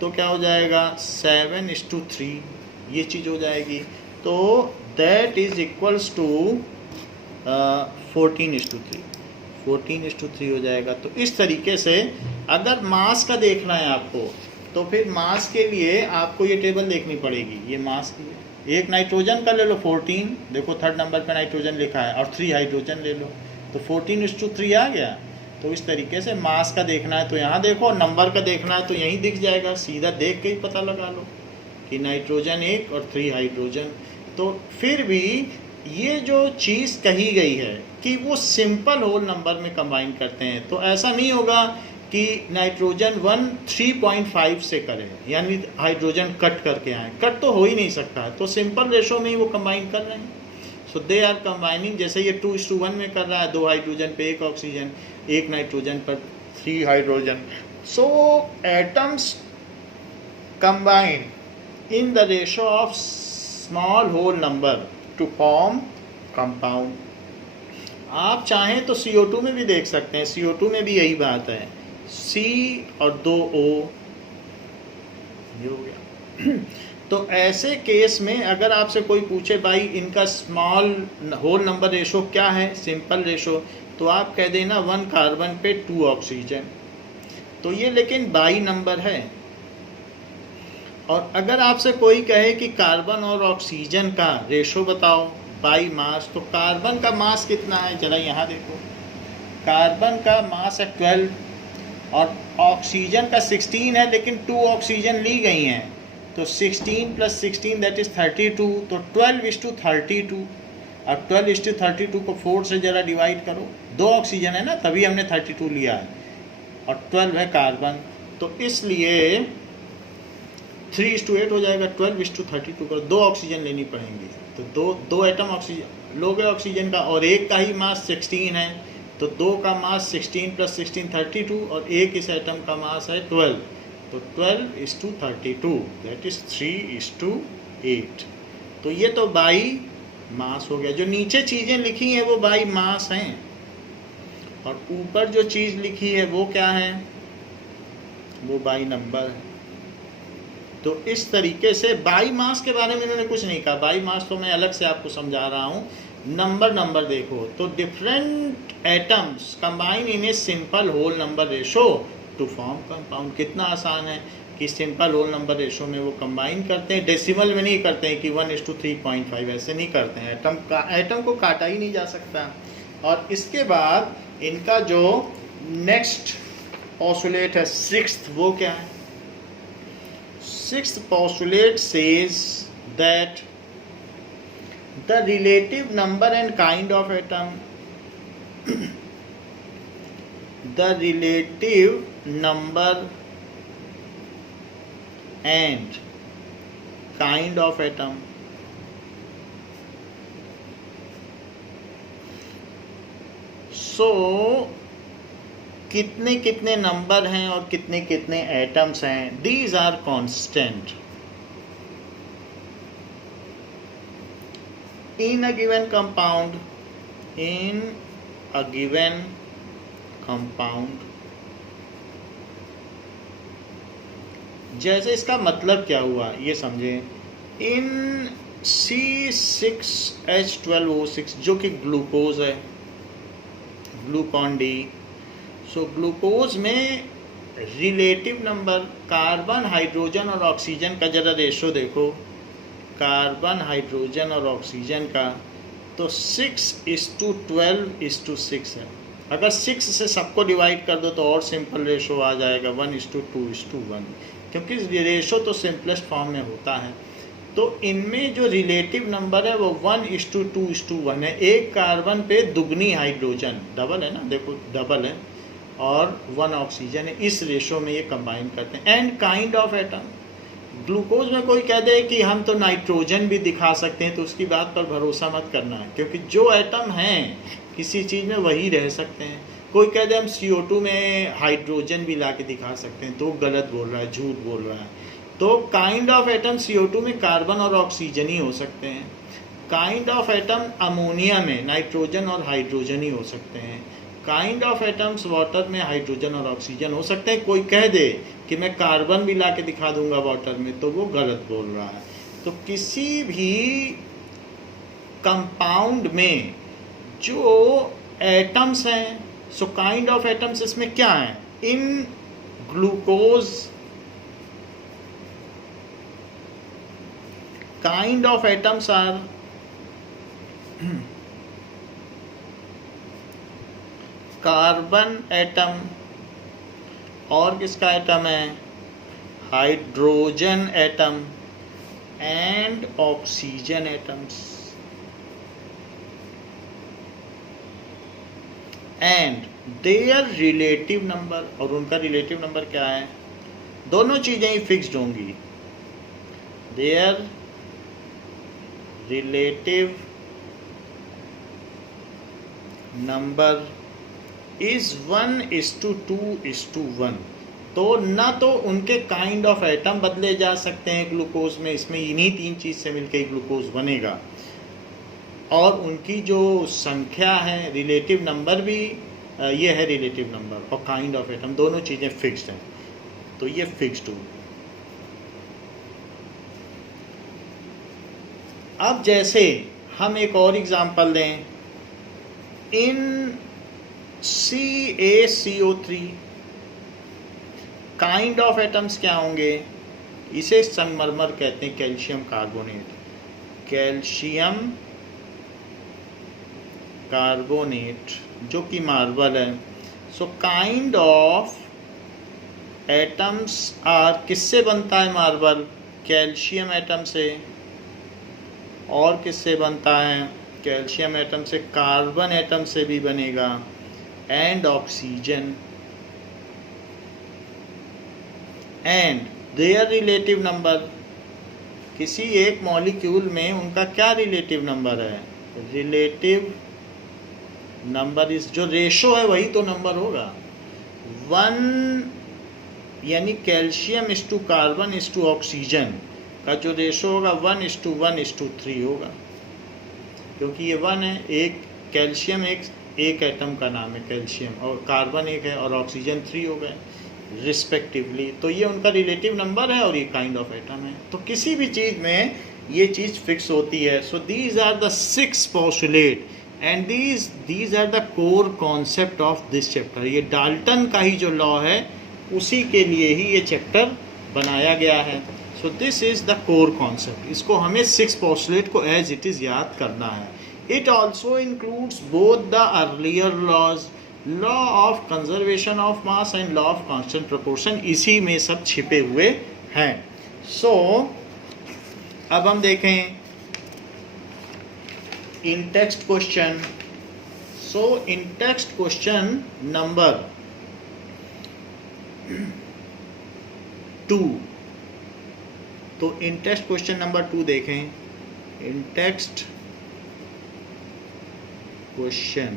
तो क्या हो जाएगा? 7:3 ये चीज़ हो जाएगी। तो दैट इज इक्वल्स टू 14:3 हो जाएगा। तो इस तरीके से अगर मास का देखना है आपको, तो फिर मास के लिए आपको ये टेबल देखनी पड़ेगी। ये मास की है, एक नाइट्रोजन का ले लो 14, देखो 3rd नंबर पे नाइट्रोजन लिखा है, और 3 हाइड्रोजन ले लो तो 14:3 आ गया। तो इस तरीके से मास का देखना है तो यहाँ देखो, नंबर का देखना है तो यहीं दिख जाएगा, सीधा देख के ही पता लगा लो कि नाइट्रोजन 1 और 3 हाइड्रोजन। तो फिर भी ये जो चीज़ कही गई है कि वो सिंपल होल नंबर में कंबाइन करते हैं। तो ऐसा नहीं होगा कि नाइट्रोजन 1 3.5 से करे, यानी हाइड्रोजन कट करके आए, कट तो हो ही नहीं सकता, तो सिंपल रेशो में ही वो कंबाइन कर रहे हैं। सो दे आर कंबाइनिंग, जैसे ये 2:1 में कर रहा है, 2 हाइड्रोजन पे 1 ऑक्सीजन, 1 नाइट्रोजन पर 3 hydrogen. So atoms combine in the ratio of small whole number to form compound. आप चाहें तो CO2 में भी देख सकते हैं, CO2 में भी यही बात है, C और 2 O, ये हो गया। तो ऐसे केस में अगर आपसे कोई पूछे भाई इनका स्मॉल होल नंबर रेशो क्या है, सिंपल रेशो, तो आप कह देना 1 कार्बन पे 2 ऑक्सीजन। तो ये लेकिन बाई नंबर है। और अगर आपसे कोई कहे कि कार्बन और ऑक्सीजन का रेशो बताओ बाई मास, तो कार्बन का मास कितना है, जरा यहाँ देखो, कार्बन का मास है 12 और ऑक्सीजन का 16 है, लेकिन 2 ऑक्सीजन ली गई हैं, तो 16 + 16 दैट इज 32, तो 12:32। अब 12:32 को 4 से ज़रा डिवाइड करो, 2 ऑक्सीजन है ना, तभी हमने 32 लिया है, और 12 है कार्बन, तो इसलिए 3:8 हो जाएगा। 12:32 करो, 2 ऑक्सीजन लेनी पड़ेंगी, तो दो एटम ऑक्सीजन लोगे ऑक्सीजन का, और एक का ही मास 16 है, तो 2 का मास 16 + 16 32, और एक इस एटम का मास है 12, तो 12:32 दैट इज 3:8। तो ये तो बाई मास हो गया। जो नीचे चीज़ें लिखी हैं वो बाई मास हैं, और ऊपर जो चीज़ लिखी है वो क्या है, वो बाई नंबर है। तो इस तरीके से बाई मास के बारे में इन्होंने कुछ नहीं कहा, बाई मास तो मैं अलग से आपको समझा रहा हूँ। नंबर देखो, तो different atoms combine in a simple whole number ratio to form compound. कितना आसान है कि सिंपल होल नंबर रेशो में वो कंबाइन करते हैं, डेसिमल में नहीं करते हैं कि 1:3.5, ऐसे नहीं करते हैं, एटम को काटा ही नहीं जा सकता। और इसके बाद इनका जो नेक्स्ट पोस्टुलेट है 6th, वो क्या है, 6th postulate says that the relative number and kind of atom the relative number and kind of atom so कितने कितने नंबर हैं और कितने कितने एटम्स हैं, these are constant in a given compound, in a given compound. जैसे इसका मतलब क्या हुआ ये समझें, इन C6H12O6 जो कि ग्लूकोज है, ग्लूकॉन डी, सो ग्लूकोज में रिलेटिव नंबर कार्बन, हाइड्रोजन और ऑक्सीजन का ज़रा रेशो देखो, कार्बन, हाइड्रोजन और ऑक्सीजन का, तो 6:12:6 है। अगर 6 से सबको डिवाइड कर दो तो और सिंपल रेशो आ जाएगा 1:2:1, क्योंकि रेशो तो सिंपलेस्ट फॉर्म में होता है। तो इनमें जो रिलेटिव नंबर है वो 1:2:1 है। एक कार्बन पे दुगनी हाइड्रोजन, डबल है ना, देखो डबल है, और 1 ऑक्सीजन है, इस रेशो में ये कंबाइन करते हैं। And kind of atom, glucose में कोई कह दे कि हम तो नाइट्रोजन भी दिखा सकते हैं, तो उसकी बात पर भरोसा मत करना है, क्योंकि जो एटम हैं किसी चीज़ में वही रह सकते हैं। कोई कह दे हम CO2 में हाइड्रोजन भी ला के दिखा सकते हैं, तो गलत बोल रहा है, झूठ बोल रहा है। तो काइंड ऑफ एटम CO2 में कार्बन और ऑक्सीजन ही हो सकते हैं। काइंड ऑफ एटम अमोनिया में नाइट्रोजन और हाइड्रोजन ही हो सकते हैं। काइंड ऑफ एटम्स वाटर में हाइड्रोजन और ऑक्सीजन हो सकते हैं। कोई कह दे कि मैं कार्बन भी ला के दिखा दूंगा वाटर में, तो वो गलत बोल रहा है। तो किसी भी कंपाउंड में जो एटम्स हैं, सो काइंड ऑफ एटम्स इसमें क्या है, in glucose kind of atoms are carbon atom, और किसका एटम है, hydrogen atom and oxygen atoms. And their relative number, और उनका रिलेटिव नंबर क्या है, दोनों चीज़ें ही फिक्स्ड होंगी। Their relative number is 1:2:1। तो ना तो उनके काइंड ऑफ एटम बदले जा सकते हैं ग्लूकोज में, इसमें इन्हीं तीन चीज़ से मिलकर ग्लूकोज बनेगा, और उनकी जो संख्या है रिलेटिव नंबर भी ये है रिलेटिव नंबर, और काइंड ऑफ एटम दोनों चीज़ें फिक्स्ड हैं, तो ये फिक्स्ड हो। अब जैसे हम एक और एग्जांपल लें, इन CaCO3 काइंड ऑफ एटम्स क्या होंगे, इसे संगमरमर कहते हैं, कैल्शियम कार्बोनेट, कैल्शियम कार्बोनेट जो कि मार्बल है। So kind of atoms are, किससे बनता है मार्बल, कैल्शियम एटम से, और किससे बनता है, कैल्शियम एटम से, कार्बन एटम से भी बनेगा, and oxygen, and their relative number, किसी एक मॉलिक्यूल में उनका क्या रिलेटिव नंबर है, रिलेटिव नंबर इस, जो रेशो है वही तो नंबर होगा, 1, यानी कैल्शियम इस टू कार्बन इस टू ऑक्सीजन का जो रेशो होगा 1:1:3 होगा, क्योंकि ये 1 है, एक कैल्शियम एक एटम का नाम है कैल्शियम, और कार्बन एक है, और ऑक्सीजन 3 हो गए रिस्पेक्टिवली। तो ये उनका रिलेटिव नंबर है और ये काइंड ऑफ एटम है। तो किसी भी चीज़ में ये चीज़ फिक्स होती है। So these are the 6 postulate and these are the core concept of this chapter. ये डाल्टन का ही जो लॉ है उसी के लिए ही ये चैप्टर बनाया गया है। So this is the core concept. इसको हमें 6 पोस्टुलेट को एज इट इज़ याद करना है। It also includes both the earlier laws, law of conservation of mass and law of constant proportion, इसी में सब छिपे हुए हैं। सो अब हम देखें in text question. So in text question number 2, तो इन टेक्स्ट क्वेश्चन नंबर 2 देखें। In text question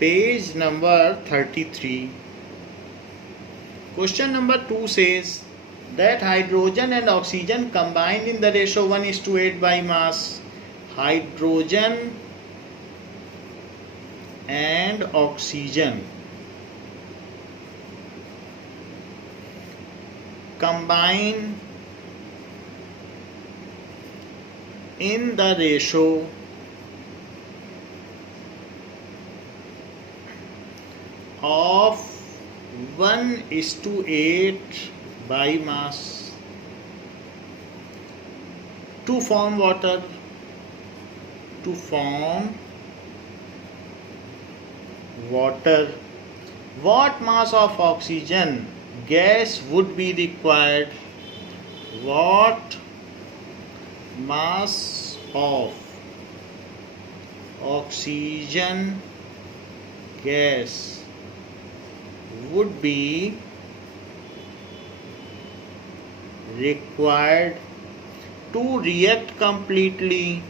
page number 33, question number 2 says that hydrogen and oxygen combined in the ratio 1:8 by mass. Hydrogen and oxygen combine in the ratio of 1:8 by mass to form water. To form water, what mass of oxygen gas would be required? What mass of oxygen gas would be required to react completely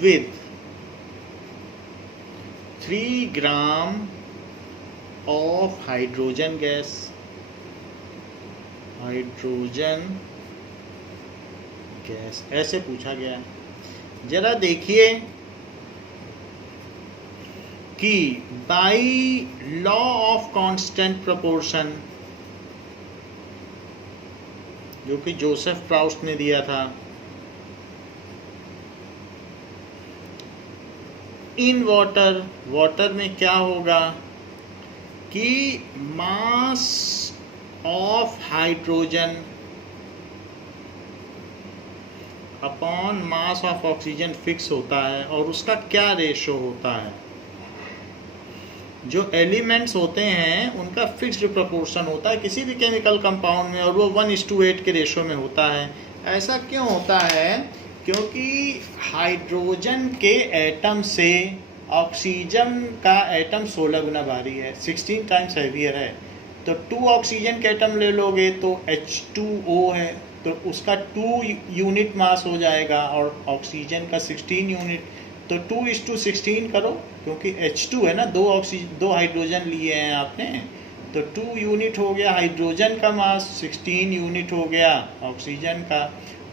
with 3 gram of hydrogen gas. Hydrogen gas ऐसे पूछा गया है। जरा देखिए कि by law of constant proportion, जो कि Joseph Proust ने दिया था, इन वाटर, वाटर में क्या होगा कि मास of hydrogen upon mass of oxygen fix होता है, और उसका क्या रेशो होता है, जो एलिमेंट्स होते हैं उनका फिक्स्ड प्रोपोर्शन होता है किसी भी केमिकल कंपाउंड में, और वो 1:8 के रेशो में होता है। ऐसा क्यों होता है? क्योंकि हाइड्रोजन के एटम से ऑक्सीजन का एटम 16 गुना भारी है, 16 टाइम्स हैवियर है। तो 2 ऑक्सीजन के एटम ले लोगे तो H2O है, तो उसका 2 यूनिट मास हो जाएगा, और ऑक्सीजन का 16 यूनिट। तो 2:16 करो, क्योंकि H2 है ना, 2 हाइड्रोजन लिए हैं आपने, तो 2 यूनिट हो गया हाइड्रोजन का मास, 16 यूनिट हो गया ऑक्सीजन का।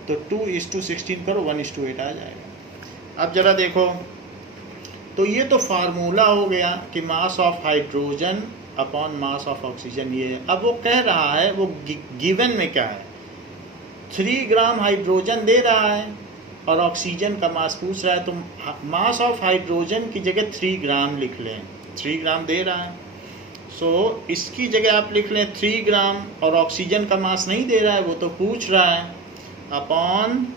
तो 2:16 करो, 1:8 आ जाएगा। अब जरा देखो, तो ये तो फार्मूला हो गया कि मास of hydrogen upon mass of oxygen ये है। अब वो कह रहा है, वो गिवन में क्या है, 3 ग्राम हाइड्रोजन दे रहा है और ऑक्सीजन का मास पूछ रहा है, तो मास ऑफ हाइड्रोजन की जगह 3 ग्राम लिख लें, 3 ग्राम दे रहा है। सो इसकी जगह आप लिख लें 3 ग्राम, और ऑक्सीजन का मास नहीं दे रहा है, वो तो पूछ रहा है, अपॉन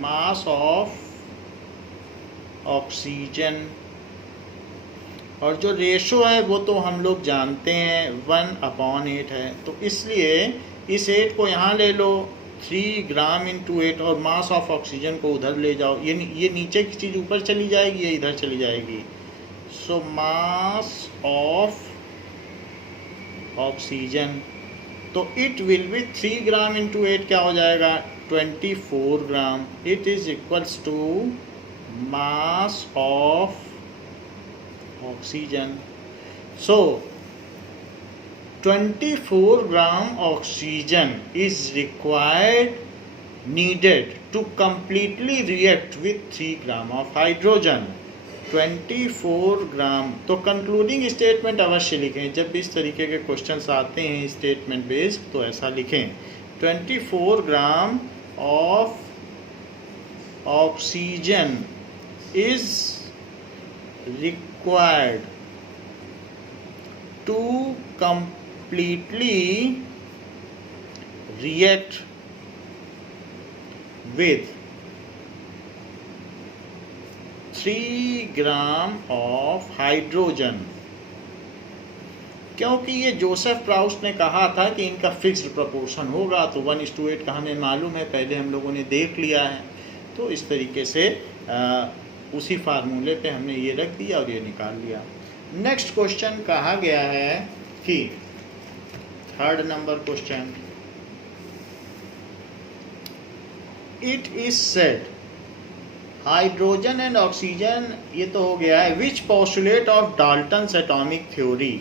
मास ऑफ ऑक्सीजन। और जो रेशो है वो तो हम लोग जानते हैं, 1/8 है। तो इसलिए इस 8 को यहाँ ले लो, 3 ग्राम इंटू 8, और मास ऑफ ऑक्सीजन को उधर ले जाओ। ये नीचे की चीज़ ऊपर चली जाएगी, ये इधर चली जाएगी। सो मास ऑफ ऑक्सीजन, तो it will be 3 gram into 8 क्या हो जाएगा, 24 gram. It is equals to mass of oxygen. So 24 gram oxygen is needed to completely react with 3 gram of hydrogen. 24 ग्राम। तो कंक्लूडिंग स्टेटमेंट अवश्य लिखें, जब भी इस तरीके के क्वेश्चंस आते हैं स्टेटमेंट बेस्ड, तो ऐसा लिखें, 24 gram of oxygen is required to completely react with 3 gram of hydrogen. क्योंकि ये जोसेफ प्राउस्ट ने कहा था कि इनका फिक्स्ड प्रोपोर्शन होगा, तो 1:8 का हमें मालूम है, पहले हम लोगों ने देख लिया है। तो इस तरीके से उसी फार्मूले पे हमने ये रख दिया और ये निकाल लिया। नेक्स्ट क्वेश्चन कहा गया है कि 3rd number question, it is said hydrogen and oxygen, ये तो हो गया है, which postulate of Dalton's atomic theory,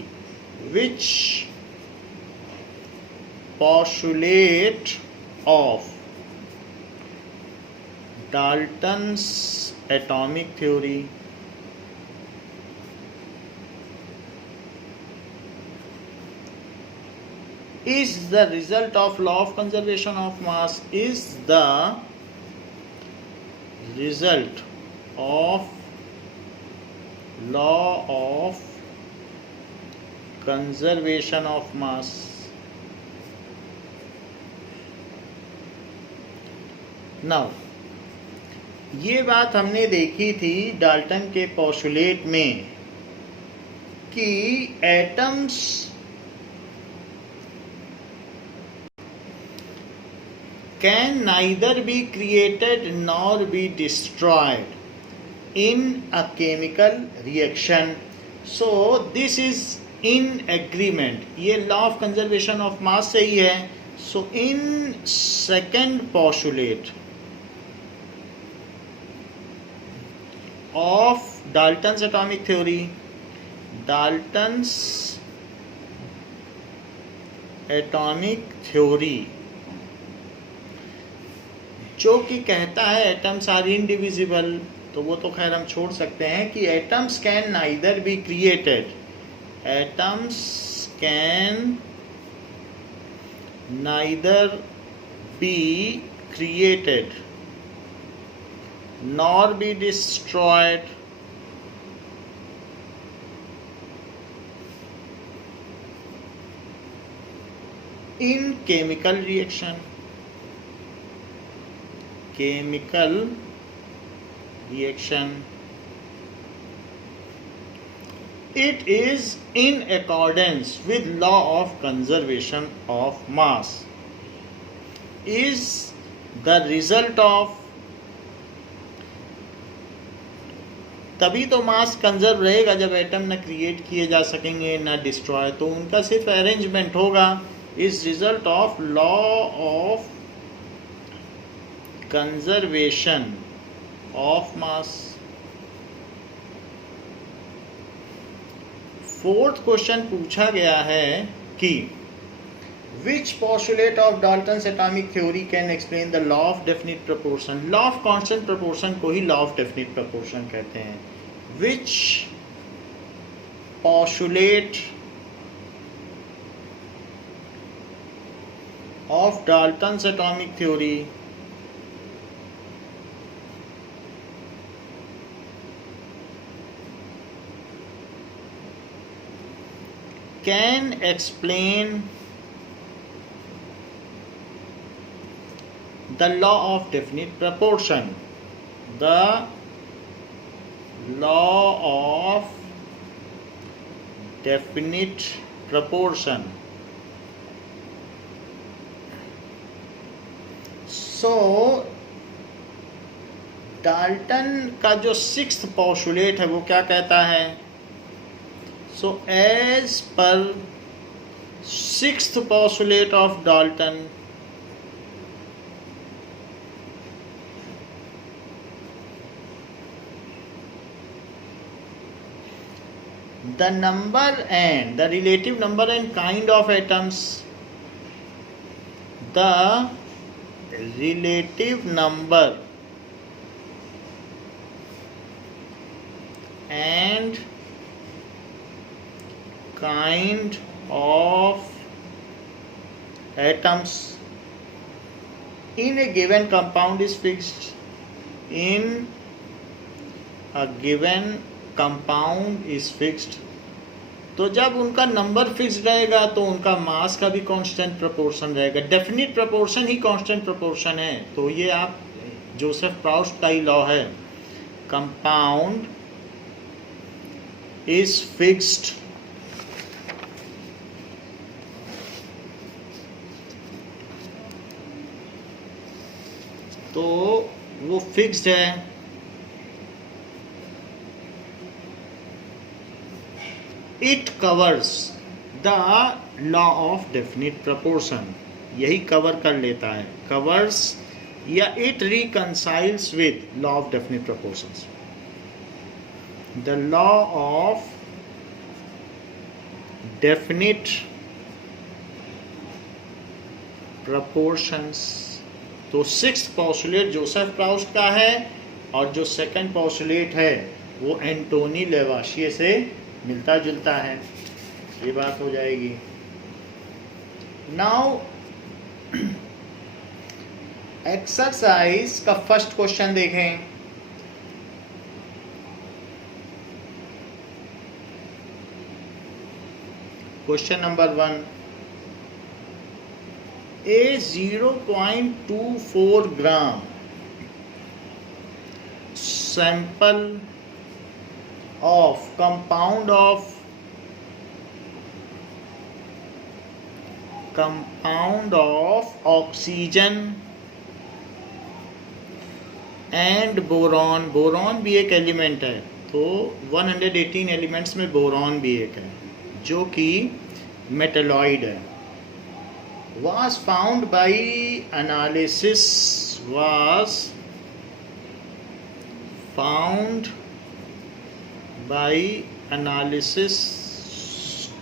which postulate of Dalton's atomic theory is the result of law of conservation of mass, is the result of law of conservation of mass। now ये बात हमने देखी थी Dalton के postulate में कि atoms can neither be created nor be destroyed in a chemical reaction. So this is in agreement, ये law of conservation of mass से ही है। So in second postulate of Dalton's atomic theory, Dalton's atomic theory जो कि कहता है atoms are indivisible, तो वो तो खैर हम छोड़ सकते हैं कि atoms can neither be created, atoms can neither be created nor be destroyed in chemical reaction, chemical reaction It is in accordance with law of conservation of mass. Is the result of, तभी तो मास conserve रहेगा जब atom न create किए जा सकेंगे न destroy, तो उनका सिर्फ अरेंजमेंट होगा. Is result of law of conservation of mass. Fourth question पूछा गया है कि which postulate of Dalton's atomic theory can explain the law of definite proportion. Law of constant proportion को ही लॉ ऑफ डेफिनिट प्रोपोर्शन कहते हैं. Which postulate of Dalton's atomic theory can explain the law of definite proportion. The law of definite proportion. So Dalton का जो sixth postulate है वो क्या कहता है? So as per sixth postulate of Dalton, the number and the relative number and kind of atoms, the relative number and kind of atoms in a given compound is fixed. In a given compound is fixed. तो जब उनका number fixed रहेगा तो उनका mass का भी constant proportion रहेगा. Definite proportion ही कांस्टेंट प्रोपोर्शन है. तो ये आप जोसेफ प्राउस्ट का ही लॉ है. कंपाउंड इज फिक्स्ड तो वो फिक्स्ड है. It covers the law of definite proportion. यही कवर कर लेता है. कवर्स या it reconciles with law of definite proportions. The law of definite proportions. तो सिक्स्थ पोस्टुलेट जोसेफ प्राउस्ट का है और जो सेकंड पोस्टुलेट है वो एंटोनी लेवाशिये से मिलता जुलता है. ये बात हो जाएगी. नाउ एक्सरसाइज का फर्स्ट क्वेश्चन देखें. Question number 1. A 0.24 gram sample of compound of oxygen and boron. Boron भी एक एलिमेंट है. तो 118 एलिमेंट्स में बोरॉन भी एक है जो कि मेटलॉइड है. was found by analysis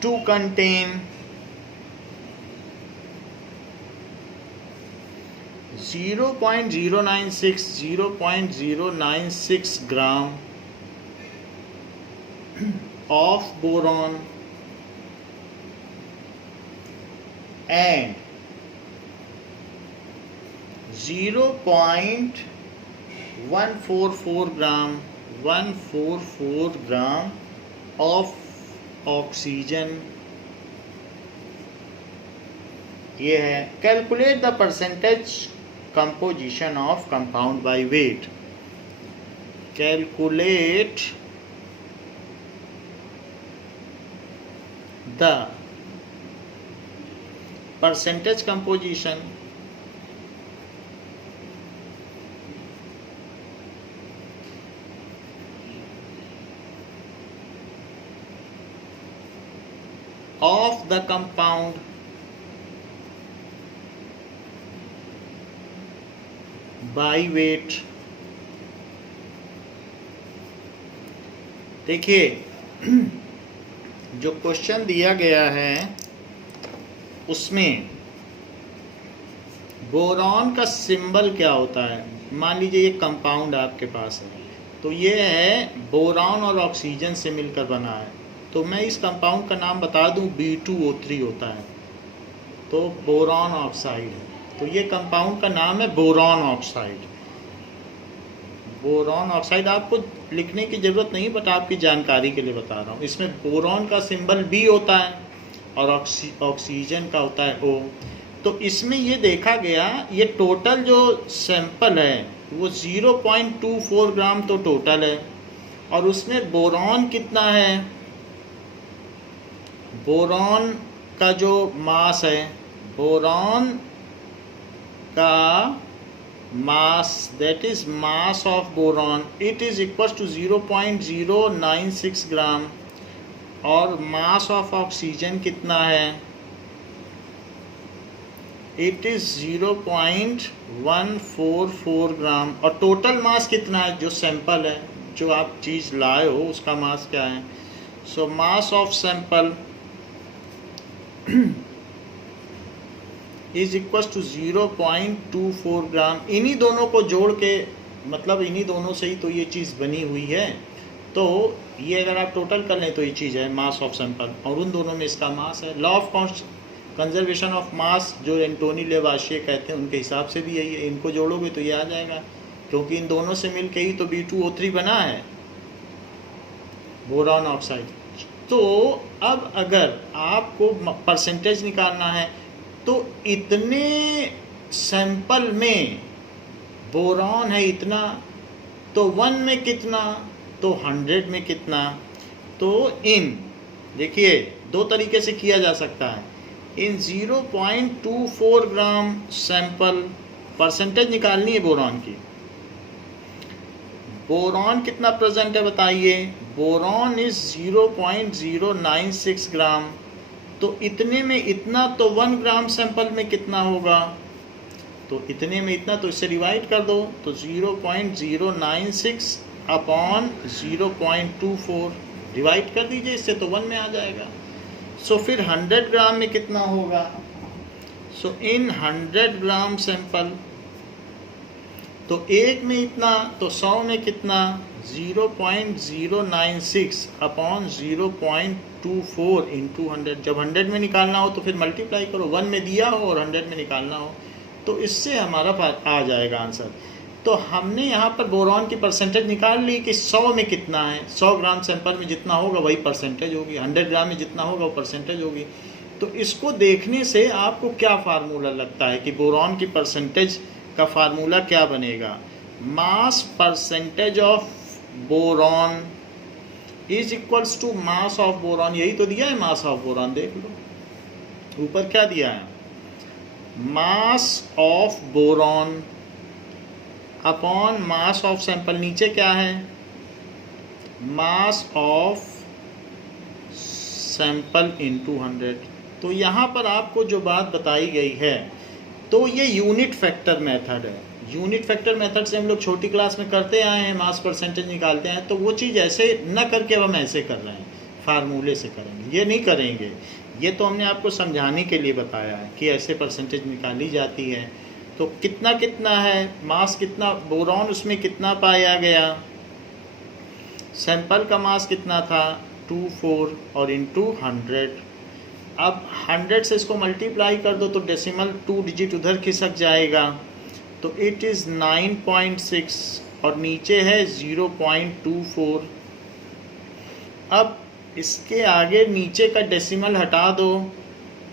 to contain 0.096 gram of boron and 0.144 gram of oxygen. ये है. Calculate the percentage composition of compound by weight. Calculate the percentage composition of the compound by weight। देखिए जो question दिया गया है उसमें boron का symbol क्या होता है। मान लीजिए ये कंपाउंड आपके पास है, तो ये है बोरॉन और ऑक्सीजन से मिलकर बना है। तो मैं इस कंपाउंड का नाम बता दूं, B2O3 होता है, तो बोरॉन ऑक्साइड है। तो ये कंपाउंड का नाम है बोरॉन ऑक्साइड। बोरॉन ऑक्साइड आपको लिखने की ज़रूरत नहीं, बट आपकी जानकारी के लिए बता रहा हूँ। इसमें बोरॉन का सिंबल B होता है और ऑक्सीजन का होता है O। तो इसमें ये देखा गया, ये टोटल जो सैंपल है वो 0.24 ग्राम तो टोटल है, और उसमें बोरॉन कितना है, बोरॉन का जो मास है, बोरॉन का mass, that is mass of boron, it is equal to 0.096 gram. और मास ऑफ ऑक्सीजन कितना है, इट इज 0.144 ग्राम। और टोटल मास कितना है, जो सैंपल है, जो आप चीज़ लाए हो उसका मास क्या है। So mass of sample is equal to 0.24 gram. इन्हीं दोनों को जोड़ के, मतलब इन्हीं दोनों से ही तो ये चीज़ बनी हुई है। तो ये अगर आप टोटल कर लें तो ये चीज़ है मास ऑफ सैंपल, और उन दोनों में इसका मास है। लॉ ऑफ कंजर्वेशन ऑफ मास जो एंटोनी लेवाशिए कहते हैं, उनके हिसाब से भी यही है। इनको जोड़ोगे तो ये आ जाएगा, क्योंकि इन दोनों से मिलके ही तो B2O3 बना है, बोरॉन ऑक्साइड। तो अब अगर आपको परसेंटेज निकालना है तो इतने सैंपल में बोरॉन है इतना, तो 1 में कितना, तो 100 में कितना। तो इन देखिए दो तरीके से किया जा सकता है। इन 0.24 ग्राम सैंपल परसेंटेज निकालनी है बोरॉन की। बोरॉन कितना प्रेजेंट है बताइए, बोरॉन इज 0.096 ग्राम। तो इतने में इतना, तो 1 ग्राम सैंपल में कितना होगा, तो इतने में इतना, तो इससे डिवाइड कर दो, तो 0.096 अपॉन 0.24 डिवाइड कर दीजिए इससे, तो 1 में आ जाएगा। सो फिर 100 ग्राम में कितना होगा, सो इन 100 ग्राम सैंपल, तो एक में इतना, तो 100 में कितना, 0.096 अपॉन 0.24 इंटू 100। जब 100 में निकालना हो तो फिर मल्टीप्लाई करो, 1 में दिया हो और 100 में निकालना हो, तो इससे हमारा आ जाएगा आंसर। तो हमने यहाँ पर बोरॉन की परसेंटेज निकाल ली कि 100 में कितना है। 100 ग्राम सैंपल में जितना होगा वही परसेंटेज होगी, 100 ग्राम में जितना होगा वो परसेंटेज होगी। तो इसको देखने से आपको क्या फार्मूला लगता है कि बोरॉन की परसेंटेज का फार्मूला क्या बनेगा। Mass percentage of boron is equals to mass of boron. यही तो दिया है मास ऑफ बोरॉन, देख लो ऊपर क्या दिया है, मास of boron upon mass of sample. नीचे क्या है, मास ऑफ सैंपल इंटू 100। तो यहाँ पर आपको जो बात बताई गई है, तो ये यूनिट फैक्टर मेथड है। यूनिट फैक्टर मेथड से हम लोग छोटी क्लास में करते आए हैं, मास परसेंटेज निकालते हैं। तो वो चीज़ ऐसे न करके अब हम ऐसे कर रहे हैं, फार्मूले से करेंगे, ये नहीं करेंगे। ये तो हमने आपको समझाने के लिए बताया है कि ऐसे परसेंटेज निकाली जाती है। तो कितना कितना है, मास कितना, बोरॉन उसमें कितना पाया गया, सैंपल का मास कितना था 24 और इंटू 100। अब 100 से इसको मल्टीप्लाई कर दो तो डेसिमल 2 डिजिट उधर खिसक जाएगा, तो इट इज़ 9.6 और नीचे है 0.24। अब इसके आगे नीचे का डेसिमल हटा दो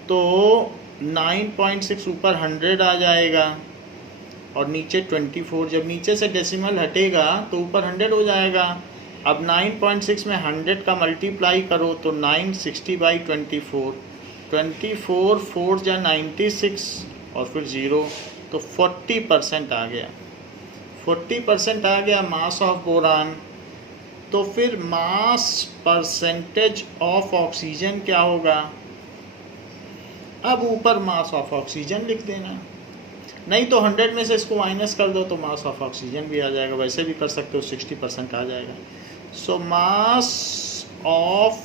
तो 9.6 ऊपर 100 आ जाएगा और नीचे 24। जब नीचे से डेसिमल हटेगा तो ऊपर 100 हो जाएगा। अब 9.6 में 100 का मल्टीप्लाई करो तो 960/24, 24 4 जा 96 और फिर 0, तो 40% आ गया। 40% आ गया मास ऑफ बोरान। तो फिर मास परसेंटेज ऑफ ऑक्सीजन क्या होगा? अब ऊपर मास ऑफ ऑक्सीजन लिख देना, नहीं तो 100 में से इसको माइनस कर दो तो मास ऑफ ऑक्सीजन भी आ जाएगा, वैसे भी कर सकते हो, 60% आ जाएगा। So mass of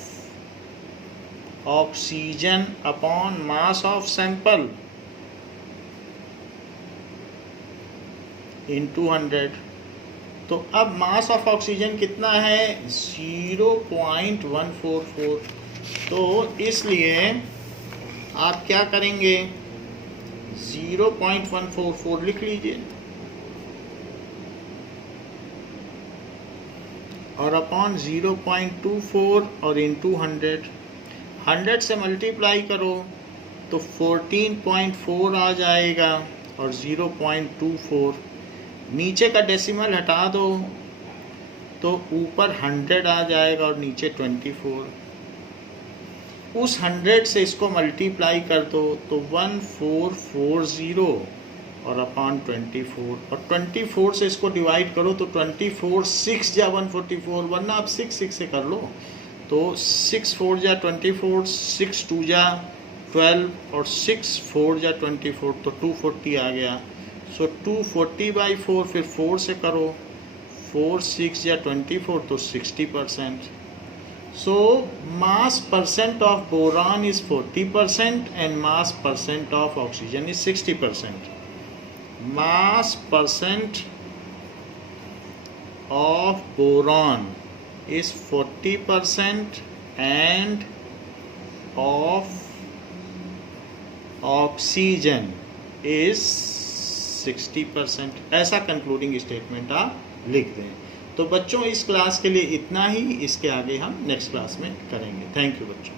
oxygen upon mass of sample into 100। तो अब मास ऑफ ऑक्सीजन कितना है? 0.144। तो इसलिए आप क्या करेंगे? 0.144 लिख लीजिए और अपॉन 0.24 और इंटू 100। 100 से मल्टीप्लाई करो तो 14.4 आ जाएगा और 0.24, नीचे का डेसिमल हटा दो तो ऊपर 100 आ जाएगा और नीचे 24। उस 100 से इसको मल्टीप्लाई कर दो तो 1440 और अपॉन 24, और 24 से इसको डिवाइड करो तो 24 6 जा 144, वरना आप 6 से कर लो। तो 6 4 जा 24, 6 2 जा 12 और 6 4 जा 24, तो 240 आ गया। सो 240/4, फिर 4 से करो, 4 6 या 24, तो 60%। So mass percent of boron is 40% and mass percent of oxygen is 60%. Mass percent of boron is 40% and of oxygen is 60%. ऐसा कंक्लूडिंग स्टेटमेंट आप लिख दें। तो बच्चों इस क्लास के लिए इतना ही, इसके आगे हम नेक्स्ट क्लास में करेंगे। थैंक यू बच्चों।